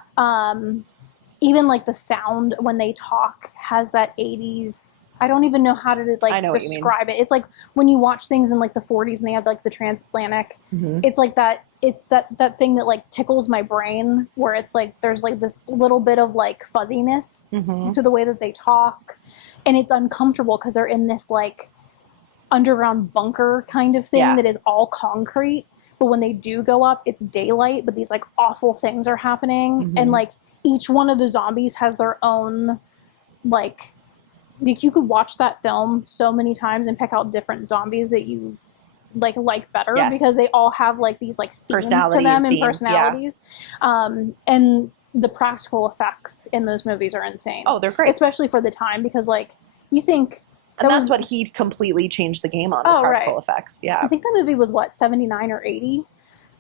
Even, like, the sound when they talk has that 80s. I don't even know how to, like, describe it. It's like when you watch things in, like, the 40s and they have, like, the transatlantic. It's like that thing that, like, tickles my brain, where it's like there's, like, this little bit of, like, fuzziness to the way that they talk, and it's uncomfortable because they're in this, like, underground bunker kind of thing that is all concrete. But when they do go up, it's daylight, but these, like, awful things are happening, and, like, each one of the zombies has their own, like, you could watch that film so many times and pick out different zombies that you like better, because they all have, like, these, like, themes to them and personalities. And the practical effects in those movies are insane. Oh, they're great. Especially for the time, because, like, you think... And that's what he completely changed the game on, his practical effects. Yeah. I think that movie was, 79 or 80?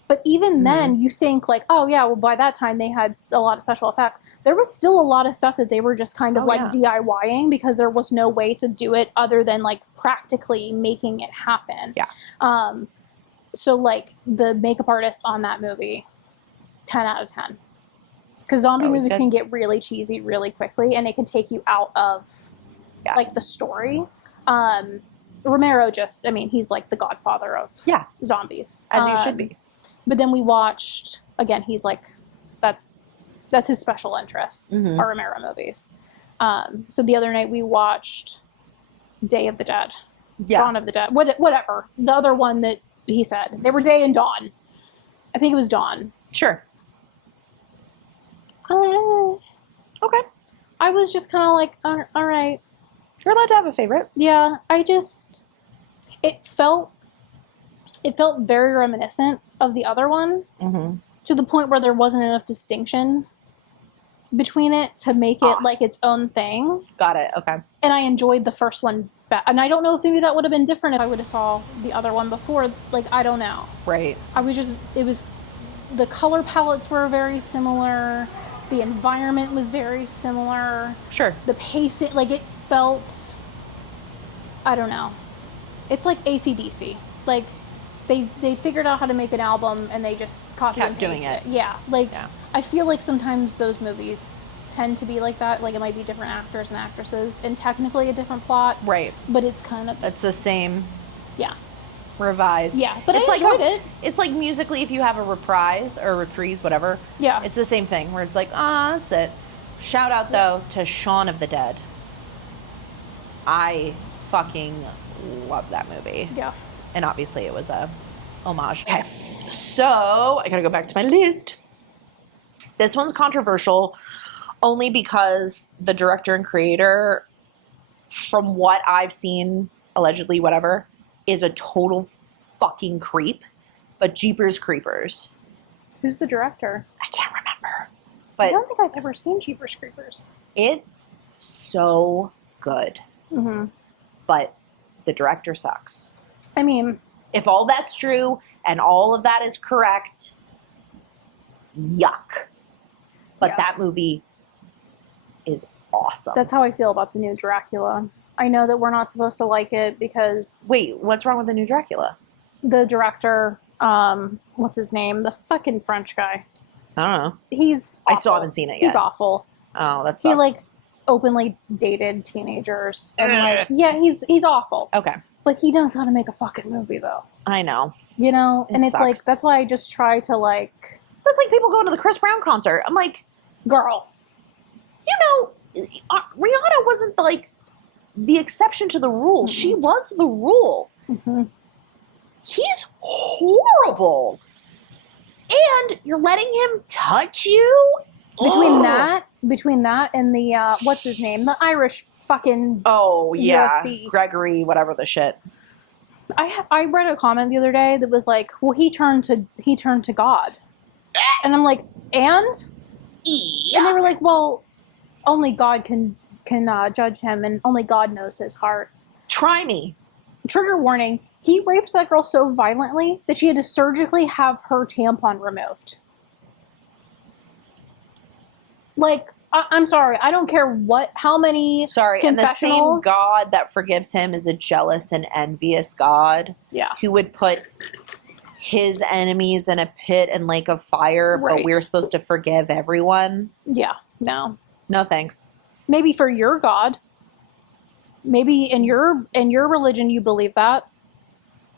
But even then, you think, like, oh, yeah, well, by that time they had a lot of special effects. There was still a lot of stuff that they were just kind of, DIYing, because there was no way to do it other than, like, practically making it happen. Yeah. So, like, the makeup artist on that movie, 10 out of 10. Because zombie movies can get really cheesy really quickly, and it can take you out of, like, the story. Romero he's, like, the godfather of zombies. As you should be. But then we watched, again, he's like, that's his special interest, are Romero movies. So the other night we watched Day of the Dead, Dawn of the Dead, whatever. The other one that he said. They were Day and Dawn. I think it was Dawn. Sure. Okay. I was just kind of like, all right. You're allowed to have a favorite. Yeah, it felt very reminiscent of the other one, to the point where there wasn't enough distinction between it to make it, like, its own thing. Got it, okay. And I enjoyed the first one and I don't know if maybe that would have been different if I would have saw the other one before. Like, I don't know. Right. The color palettes were very similar. The environment was very similar. Sure. The pacing, like, it felt, I don't know. It's like AC/DC. Like, they figured out how to make an album and they just kept doing it. Yeah. Like, I feel like sometimes those movies tend to be like that. Like, it might be different actors and actresses and technically a different plot. Right. But it's kind of... It's the same. Yeah. revised. Yeah, but it's I enjoyed it. It's like musically if you have a reprise or a reprise, whatever. Yeah. It's the same thing where it's like, that's it. Shout out, though, to Shaun of the Dead. I fucking love that movie. Yeah. And obviously it was a homage. Okay. So, I gotta go back to my list. This one's controversial only because the director and creator, from what I've seen, allegedly, whatever, is a total fucking creep. But Jeepers Creepers. Who's the director? I can't remember. But I don't think I've ever seen Jeepers Creepers. It's so good. Mm-hmm. But the director sucks. I mean, if all that's true and all of that is correct, yuck. But that movie is awesome. That's how I feel about the new Dracula. I know that we're not supposed to like it because... Wait, what's wrong with the new Dracula? The director, what's his name? The fucking French guy. I don't know. He's awful. I still haven't seen it yet. He's awful. Oh, that sucks. He, like, openly dated teenagers. And, like, yeah, he's awful. Okay. But he knows how to make a fucking movie, though. I know. You know? And it's sucks. like, that's why I just try to, like... That's like people going to the Chris Brown concert. I'm like, girl. You know, Rihanna wasn't, like, the exception to the rule. Mm-hmm. She was the rule. Mm-hmm. He's horrible. And you're letting him touch you? Between that and the, what's his name? The Irish fucking UFC. Gregory, whatever the shit. I read a comment the other day that was like, well, he turned to God. And I'm like, and they were like, well, only God can judge him, and only God knows his heart. Try me. Trigger warning, he raped that girl so violently that she had to surgically have her tampon removed. Like, I'm sorry, I don't care how many and the same God that forgives him is a jealous and envious God. Yeah. Who would put his enemies in a pit and lake of fire, right. But we're supposed to forgive everyone. Yeah, no. No thanks. Maybe for your God. Maybe in your religion you believe that.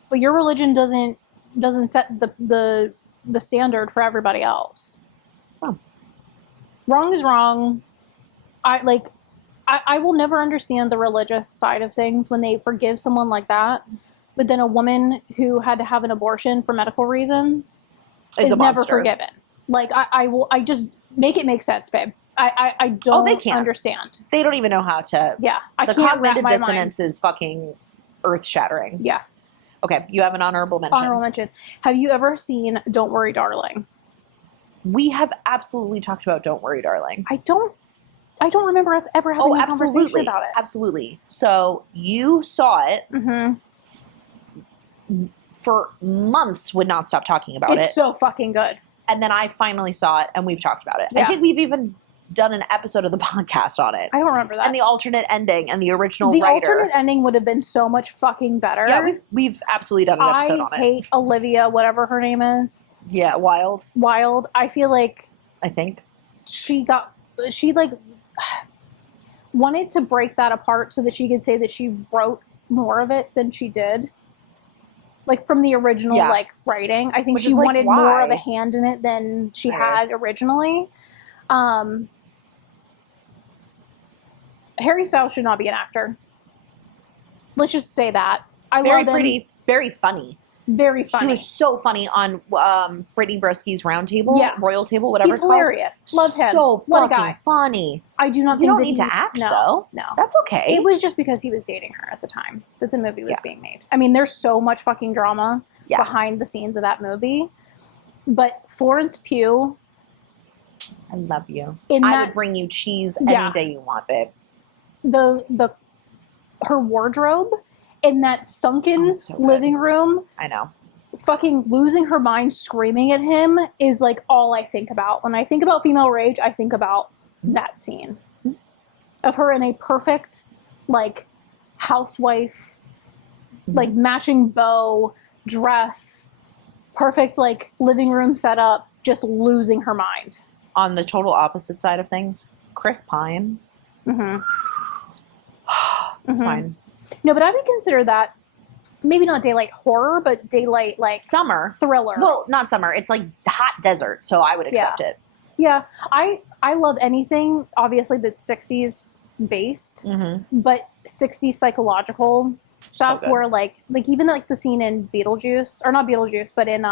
But your religion doesn't set the standard for everybody else. Oh. Wrong is wrong. I will never understand the religious side of things when they forgive someone like that. But then a woman who had to have an abortion for medical reasons is never forgiven. Like, I just make it make sense, babe. I don't they can't. Understand. They don't even know how to. Yeah. The cognitive dissonance is fucking earth-shattering. Yeah. Okay, you have an honorable mention. Honorable mention. Have you ever seen Don't Worry, Darling? We have absolutely talked about Don't Worry, Darling. I don't remember us ever having a conversation about it. Absolutely. So you saw it. Mm-hmm. For months, would not stop talking about it. It's so fucking good. And then I finally saw it, and we've talked about it. Yeah. I think we've even done an episode of the podcast on it. I don't remember that. And the alternate ending and the original the writer. alternate ending would have been so much fucking better. Yeah, we've absolutely done an episode on it. I hate Olivia, whatever her name is. Yeah, Wilde. I feel like I think she like wanted to break that apart so that she could say that she wrote more of it than she did. Like, from the original, like, writing. I think Which she is, like, wanted more of a hand in it than she had originally. Harry Styles should not be an actor. Let's just say that. I very love him. pretty, very funny. Very funny. He was so funny on Brittany Broski's Round Table, Royal Table, whatever He's hilarious. Love him. So what a guy. Funny. I do not think you don't that need to act, no, though. No. That's okay. It was just because he was dating her at the time that the movie was being made. I mean, there's so much fucking drama behind the scenes of that movie. But Florence Pugh... I love you. I would bring you cheese any day you want, babe. Her wardrobe in that sunken living room... I know. Fucking losing her mind screaming at him is like all I think about. When I think about female rage, I think about that scene of her in a perfect, like, housewife, like, matching bow dress, perfect, like, living room setup, just losing her mind. On the total opposite side of things, Chris Pine. Mm-hmm. It's fine. No, but I would consider that maybe not daylight horror, but daylight like summer thriller. Well, not summer. It's like hot desert, so I would accept it. Yeah, I love anything obviously that's 60s based, but 60s psychological stuff where like even like the scene in Beetlejuice, or not Beetlejuice, but in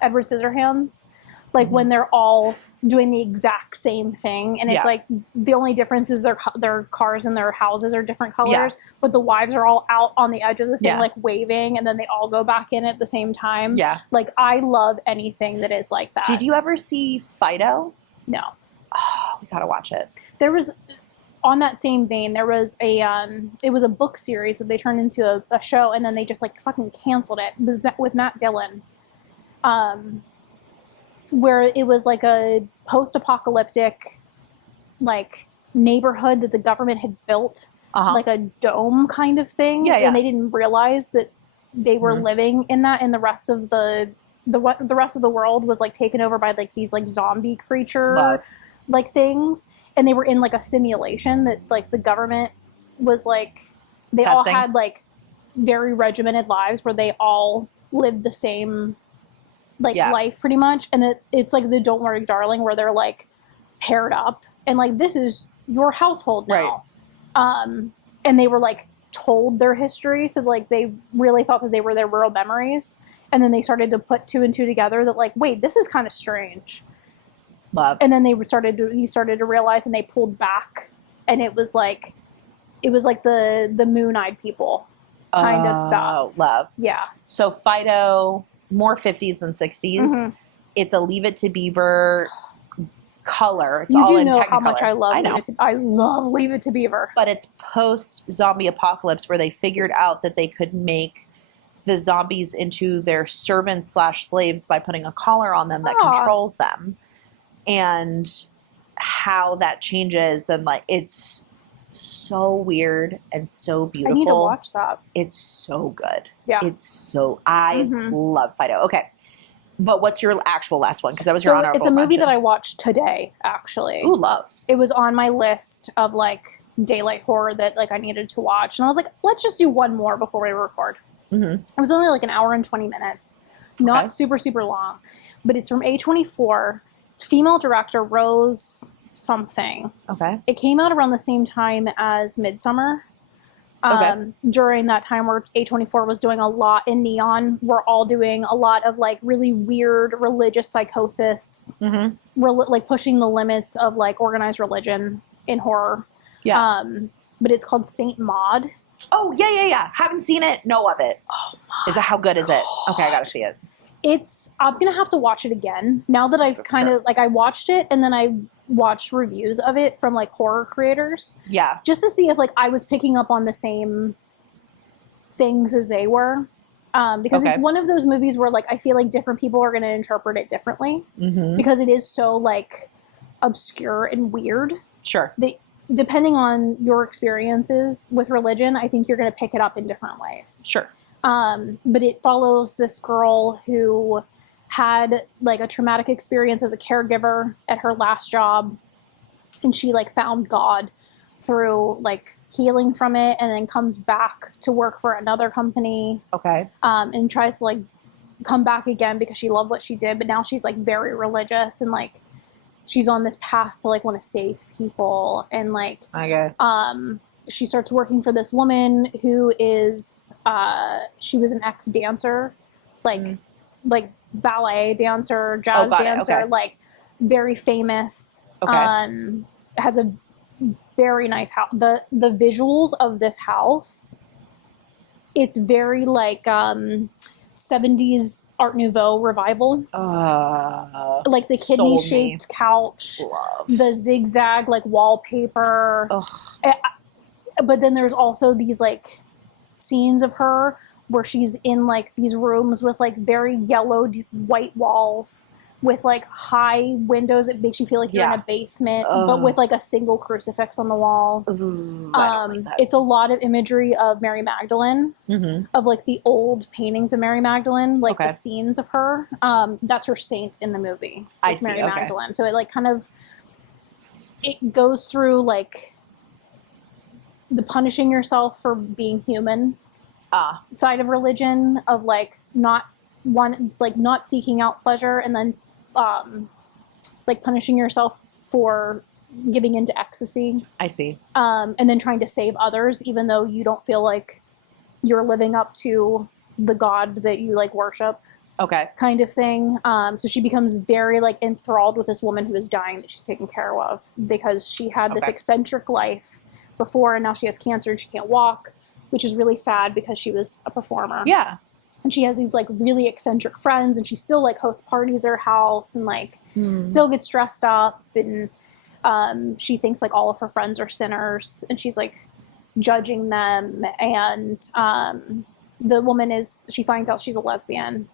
Edward Scissorhands, like when they're all doing the exact same thing, and it's like the only difference is their cars and their houses are different colors, but the wives are all out on the edge of the thing like waving, and then they all go back in at the same time. Like I love anything that is like that. Did you ever see Fido? No. Oh, we gotta watch it. There was, on that same vein, there was a it was a book series that they turned into a show, and then they just like fucking canceled it. It was with Matt Dillon. Where it was like a post-apocalyptic like neighborhood that the government had built, like a dome kind of thing, and they didn't realize that they were living in that, and the rest of the rest of the world was like taken over by like these like zombie creature like things, and they were in like a simulation that like the government was like they testing. all had like very regimented lives where they all lived the same like life pretty much, and it's like the Don't Worry Darling where they're like paired up and like this is your household now, and they were like told their history, so like they really thought that they were their real memories, and then they started to put two and two together that like, wait, this is kind of strange. And then you started to realize, and they pulled back, and it was like the Moon-Eyed People kind of stuff. So Fido, more 50s than 60s. It's a Leave It to Beaver color. It's you all do in know how Technicolor. much I love I know. I love Leave It to Beaver. But it's post-zombie apocalypse where they figured out that they could make the zombies into their servants/slaves by putting a collar on them that controls them. And how that changes, and like it's so weird and so beautiful. I need to watch that. It's so good. Yeah. I love Fido. Okay. But what's your actual last one? Because that was your honorable It's a movie mention. that I watched today, actually. Ooh, love. It was on my list of like daylight horror that like I needed to watch. And I was like, let's just do one more before we record. It was only like an hour and 20 minutes. Not super, super long. But it's from A24. It's female director Rose something. It came out around the same time as Midsommar. During that time where A24 was doing a lot in Neon, we're all doing a lot of like really weird religious psychosis, like pushing the limits of like organized religion in horror. But it's called Saint Maud. Oh, yeah. Haven't seen it. Know of it. Oh my. Is it, how good is it? Okay, I gotta see it. I'm going to have to watch it again now that I've kind of, like, I watched it and then I watched reviews of it from, like, horror creators. Just to see if, like, I was picking up on the same things as they were. Because it's one of those movies where, like, I feel like different people are going to interpret it differently. Because it is so, like, obscure and weird. Depending on your experiences with religion, I think you're going to pick it up in different ways. But it follows this girl who had like a traumatic experience as a caregiver at her last job, and she like found God through like healing from it, and then comes back to work for another company. And tries to like come back again because she loved what she did, but now she's like very religious, and like she's on this path to like want to save people, and like she starts working for this woman who is, she was an ex-dancer, like ballet dancer, jazz dancer, like very famous, has a very nice house. The visuals of this house, it's very like, 70s Art Nouveau revival. Like the kidney-shaped couch, the zigzag like wallpaper. But then there's also these like scenes of her where she's in like these rooms with like very yellowed white walls with like high windows that makes you feel like you're in a basement, but with like a single crucifix on the wall. It's a lot of imagery of Mary Magdalene, of like the old paintings of Mary Magdalene, like the scenes of her. That's her saint in the movie. It's Mary Magdalene. So it like kind of, it goes through like the punishing yourself for being human side of religion of like not seeking out pleasure and then like punishing yourself for giving into ecstasy. I see. And then trying to save others, even though you don't feel like you're living up to the God that you like worship. Okay. Kind of thing. So she becomes very like enthralled with this woman who is dying that she's taking care of because she had this eccentric life before and now she has cancer and she can't walk, which is really sad because she was a performer. Yeah. And she has these like really eccentric friends and she still like hosts parties at her house and like still gets dressed up and she thinks like all of her friends are sinners and she's like judging them and the woman she finds out she's a lesbian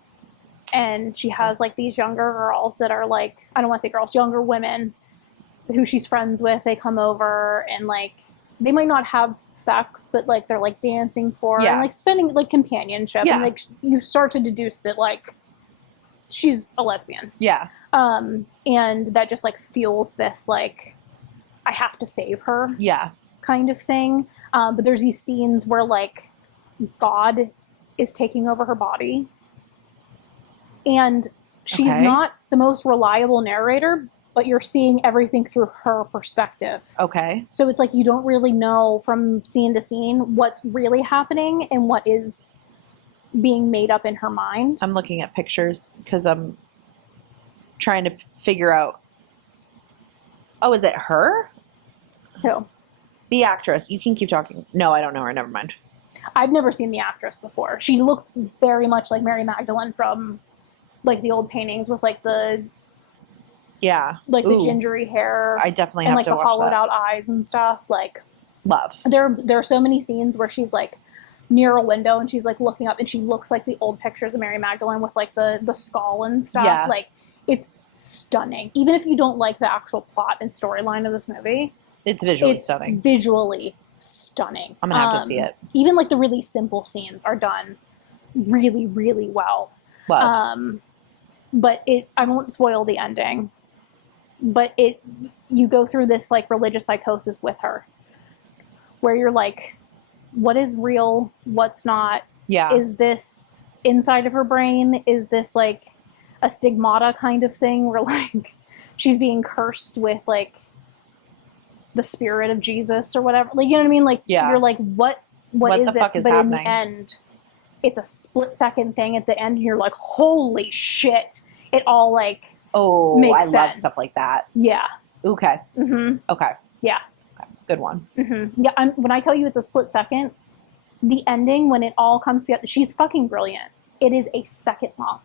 and she has like these younger girls that are like, I don't want to say girls, younger women who she's friends with. They come over and like they might not have sex, but like they're like dancing for her and like spending like companionship and like you start to deduce that like she's a lesbian. Yeah. And that just like fuels this like I have to save her. Yeah. Kind of thing. But there's these scenes where like God is taking over her body. And she's not the most reliable narrator, but you're seeing everything through her perspective. Okay. So it's like you don't really know from scene to scene what's really happening and what is being made up in her mind. I'm looking at pictures because I'm trying to figure out. Oh, is it her? Who? The actress. You can keep talking. No, I don't know her. Never mind. I've never seen the actress before. She looks very much like Mary Magdalene from like the old paintings with like the the gingery hair. I definitely and have like to the watch hollowed that. out eyes and stuff. Like love. There are so many scenes where she's like near a window and she's like looking up and she looks like the old pictures of Mary Magdalene with like the skull and stuff. Yeah. Like it's stunning. Even if you don't like the actual plot and storyline of this movie, it's visually stunning. Visually stunning. I'm gonna have to see it. Even like the really simple scenes are done really, really well. Love. But I won't spoil the ending. But you go through this like religious psychosis with her, where you're like, what is real? What's not? Yeah. Is this inside of her brain? Is this like a stigmata kind of thing where like she's being cursed with like the spirit of Jesus or whatever? Like, you know what I mean? Like, you're like, what is the this? fuck is but happening? In the end, it's a split-second thing at the end, and you're like, holy shit. It all, like, makes sense. Love stuff like that. Yeah. Okay. Mm-hmm. Okay. Yeah. Okay. Good one. Mm-hmm. Yeah, when I tell you it's a split second, the ending, when it all comes together, she's fucking brilliant. It is a second long.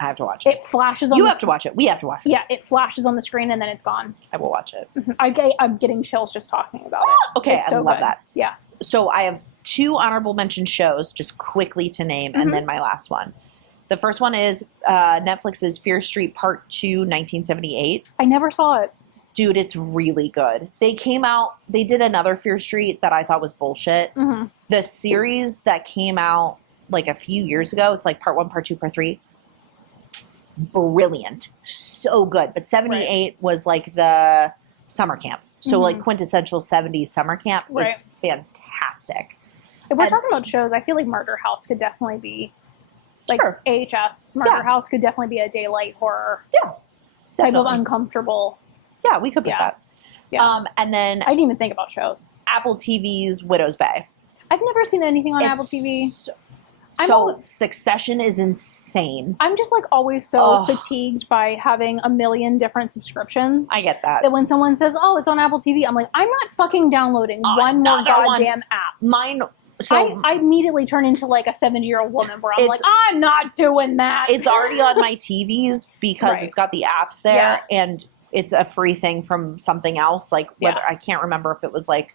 I have to watch it. It flashes on You have to watch it. We have to watch it. Yeah, it flashes on the screen, and then it's gone. I will watch it. Mm-hmm. I'm getting chills just talking about it. Okay, It's I so love good. that. Yeah. So I have 2 honorable mention shows just quickly to name, and then my last one. The first one is Netflix's Fear Street Part 2, 1978. I never saw it. Dude, it's really good. They did another Fear Street that I thought was bullshit. Mm-hmm. The series that came out like a few years ago, it's like Part 1, Part 2, Part 3. Brilliant. So good. But 78 was like the summer camp. So like quintessential 70s summer camp. Right. It's fantastic. If we're talking about shows, I feel like Murder House could definitely be, like, AHS. Murder House could definitely be a daylight horror type of uncomfortable. Yeah, we could put that. Yeah. And then I didn't even think about shows. Apple TV's Widow's Bay. I've never seen anything on Apple TV. So Succession is insane. I'm just like always so fatigued by having a million different subscriptions. I get that. That when someone says, "Oh, it's on Apple TV," I'm like, I'm not fucking downloading one more goddamn app. Mine. So I immediately turn into like a 70-year-old woman where I'm like, I'm not doing that. It's already on my TVs because it's got the apps there, and it's a free thing from something else. Like whether I can't remember if it was like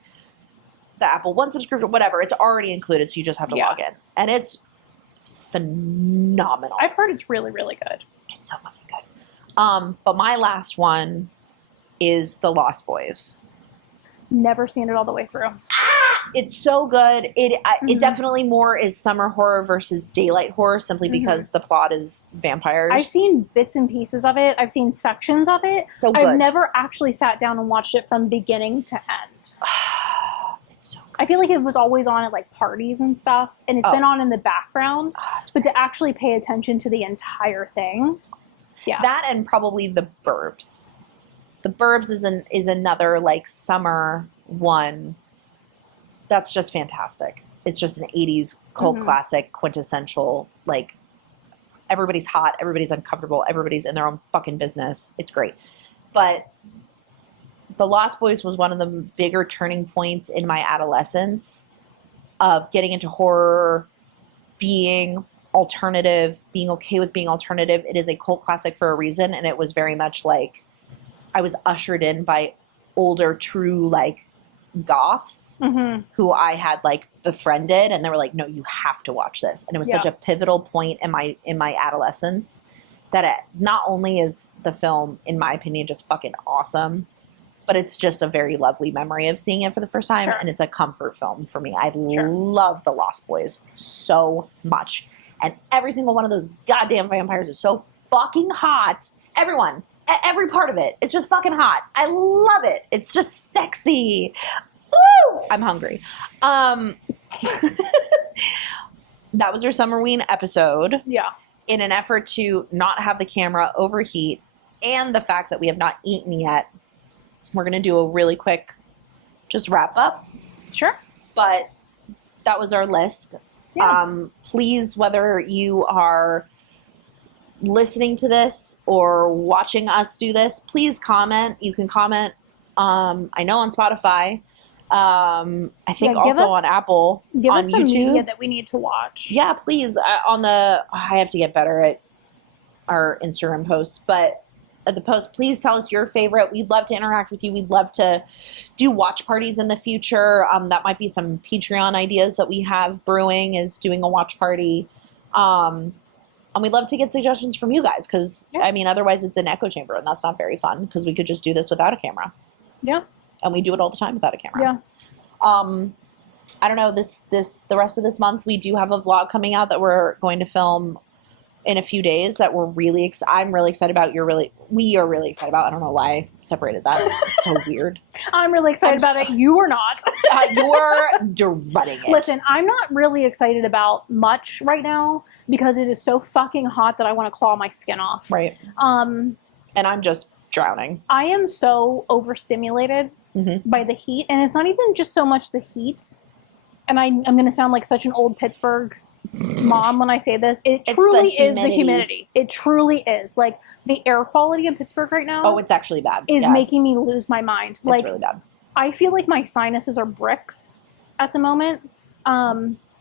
the Apple One subscription, whatever. It's already included, so you just have to log in, and it's phenomenal. I've heard it's really, really good. It's so fucking good. But my last one is The Lost Boys. Never seen it all the way through. It's so good. It definitely more is summer horror versus daylight horror, simply because the plot is vampires. I've seen bits and pieces of it. I've seen sections of it. So good. I've never actually sat down and watched it from beginning to end. It's so I feel like it was always on at like parties and stuff, and it's been on in the background, but to actually pay attention to the entire thing. Yeah. That and probably The Burbs. The Burbs is another like summer one that's just fantastic. It's just an 80s cult classic, quintessential, like everybody's hot, everybody's uncomfortable, everybody's in their own fucking business. It's great. But The Lost Boys was one of the bigger turning points in my adolescence of getting into horror, being alternative, being okay with being alternative. It is a cult classic for a reason, and it was very much like I was ushered in by older, true, like, goths who I had, like, befriended, and they were like, no, you have to watch this. And it was such a pivotal point in my adolescence that it not only is the film, in my opinion, just fucking awesome, but it's just a very lovely memory of seeing it for the first time, and it's a comfort film for me. I love The Lost Boys so much. And every single one of those goddamn vampires is so fucking hot. Everyone. Every part of it. It's just fucking hot. I love it. It's just sexy. Woo! I'm hungry. That was our Summerween episode. Yeah. In an effort to not have the camera overheat and the fact that we have not eaten yet, we're going to do a really quick just wrap up. Sure. But that was our list. Yeah. Please, whether you are listening to this or watching us do this, please comment. You can comment, I know on Spotify. I think also on Apple, give on us some YouTube. media that we need to watch. Yeah, please. I have to get better at our Instagram posts, but at the post, please tell us your favorite. We'd love to interact with you. We'd love to do watch parties in the future. That might be some Patreon ideas that we have brewing, is doing a watch party. And we'd love to get suggestions from you guys because, I mean, otherwise it's an echo chamber, and that's not very fun because we could just do this without a camera. Yeah. And we do it all the time without a camera. Yeah. I don't know, the rest of this month, we do have a vlog coming out that we're going to film in a few days that I'm really excited about. We are really excited about. I don't know why I separated that. It's so weird. I'm really excited about it. You are not. You're dreading it. Listen, I'm not really excited about much right now because it is so fucking hot that I want to claw my skin off. Right. And I'm just drowning. I am so overstimulated by the heat, and it's not even just so much the heat. And I'm going to sound like such an old Pittsburgh mom when I say this. It truly is the humidity. It truly is. Like, the air quality in Pittsburgh right now. Oh, it's actually bad. Is making me lose my mind. It's really bad. I feel like my sinuses are bricks at the moment.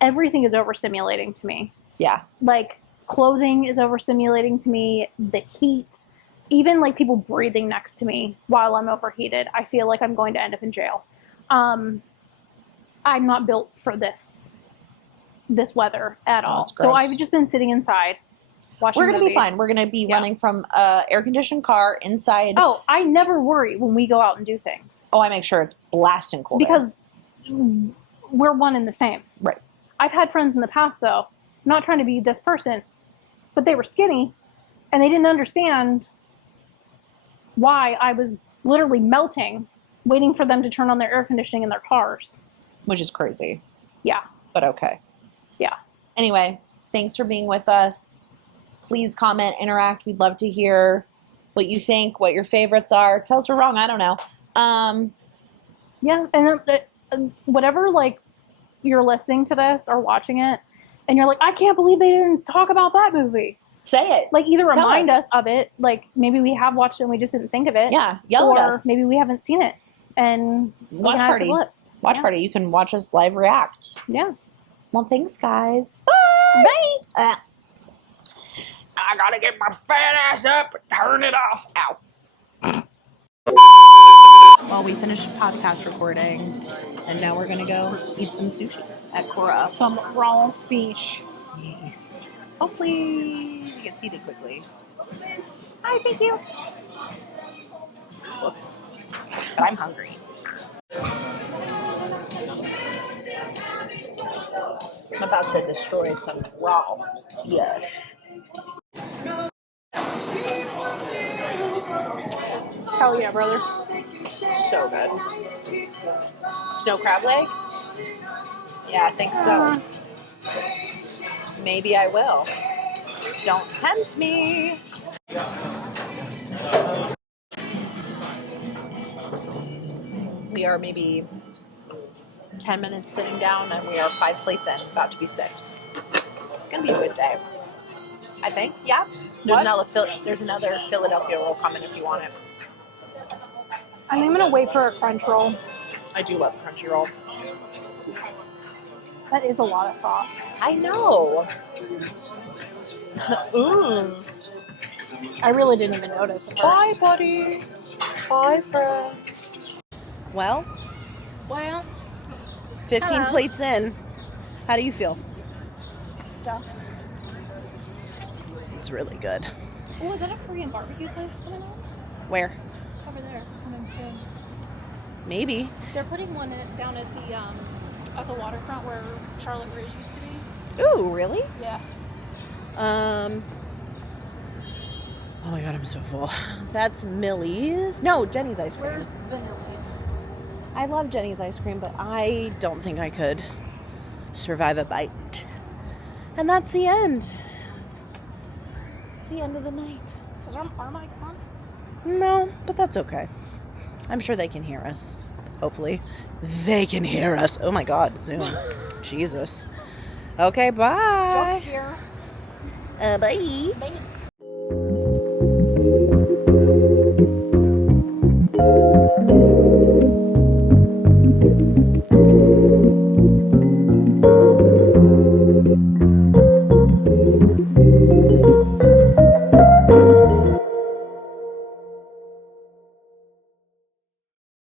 Everything is overstimulating to me. Yeah. Like, clothing is overstimulating to me. The heat. Even, like, people breathing next to me while I'm overheated. I feel like I'm going to end up in jail. I'm not built for this weather at all. So I've just been sitting inside watching We're going to be movies. fine. We're going to be running from an air-conditioned car inside. Oh, I never worry when we go out and do things. Oh, I make sure it's blasting cold because we're one and the same. Right. I've had friends in the past, though, I'm not trying to be this person, but they were skinny, and they didn't understand why I was literally melting, waiting for them to turn on their air conditioning in their cars. Which is crazy. Yeah. But okay. Yeah. Anyway, thanks for being with us. Please comment, interact. We'd love to hear what you think, what your favorites are. Tell us we're wrong. I don't know. Yeah. And whatever, like, you're listening to this or watching it, and you're like, I can't believe they didn't talk about that movie. Say it. Like, either remind us of it. Like, maybe we have watched it and we just didn't think of it. Yeah. Yell at us. Or maybe we haven't seen it. And watch party. Watch party. You can watch us live react. Yeah. Well, thanks, guys. Bye. Bye. I gotta get my fat ass up and turn it off. Ow. Well, we finished podcast recording, and now we're gonna go eat some sushi at Cora. Some raw fish. Yes. Hopefully, we get seated quickly. Hi, thank you. Whoops. But I'm hungry. I'm about to destroy some raw fish. Hell yeah, brother. So good. Snow crab leg? Yeah, I think so. Maybe I will. Don't tempt me. We are maybe 10 minutes sitting down and we are 5 plates in, about to be 6. It's going to be a good day. I think, yeah. There's another Philadelphia roll coming if you want it. I think I'm going to wait for a crunch roll. I do love crunchy roll. That is a lot of sauce. I know. Ooh. I really didn't even notice at Bye, first. buddy. Bye, friend. Well, 15 Hello. plates in. How do you feel? Stuffed. It's really good. Oh, is that a Korean barbecue place coming up? Where? Over there. Maybe. They're putting one down at the waterfront where Charlotte Ridge used to be. Ooh, really? Yeah. Oh my god, I'm so full. That's Millie's. No, Jenny's ice cream. Where's Vanilli's? I love Jenny's ice cream, but I don't think I could survive a bite. And that's the end. It's the end of the night. Is our mics on? No, but that's okay. I'm sure they can hear us. Hopefully. They can hear us. Oh my god, Zoom. Jesus. Okay, bye. Jump here. Bye. Bye.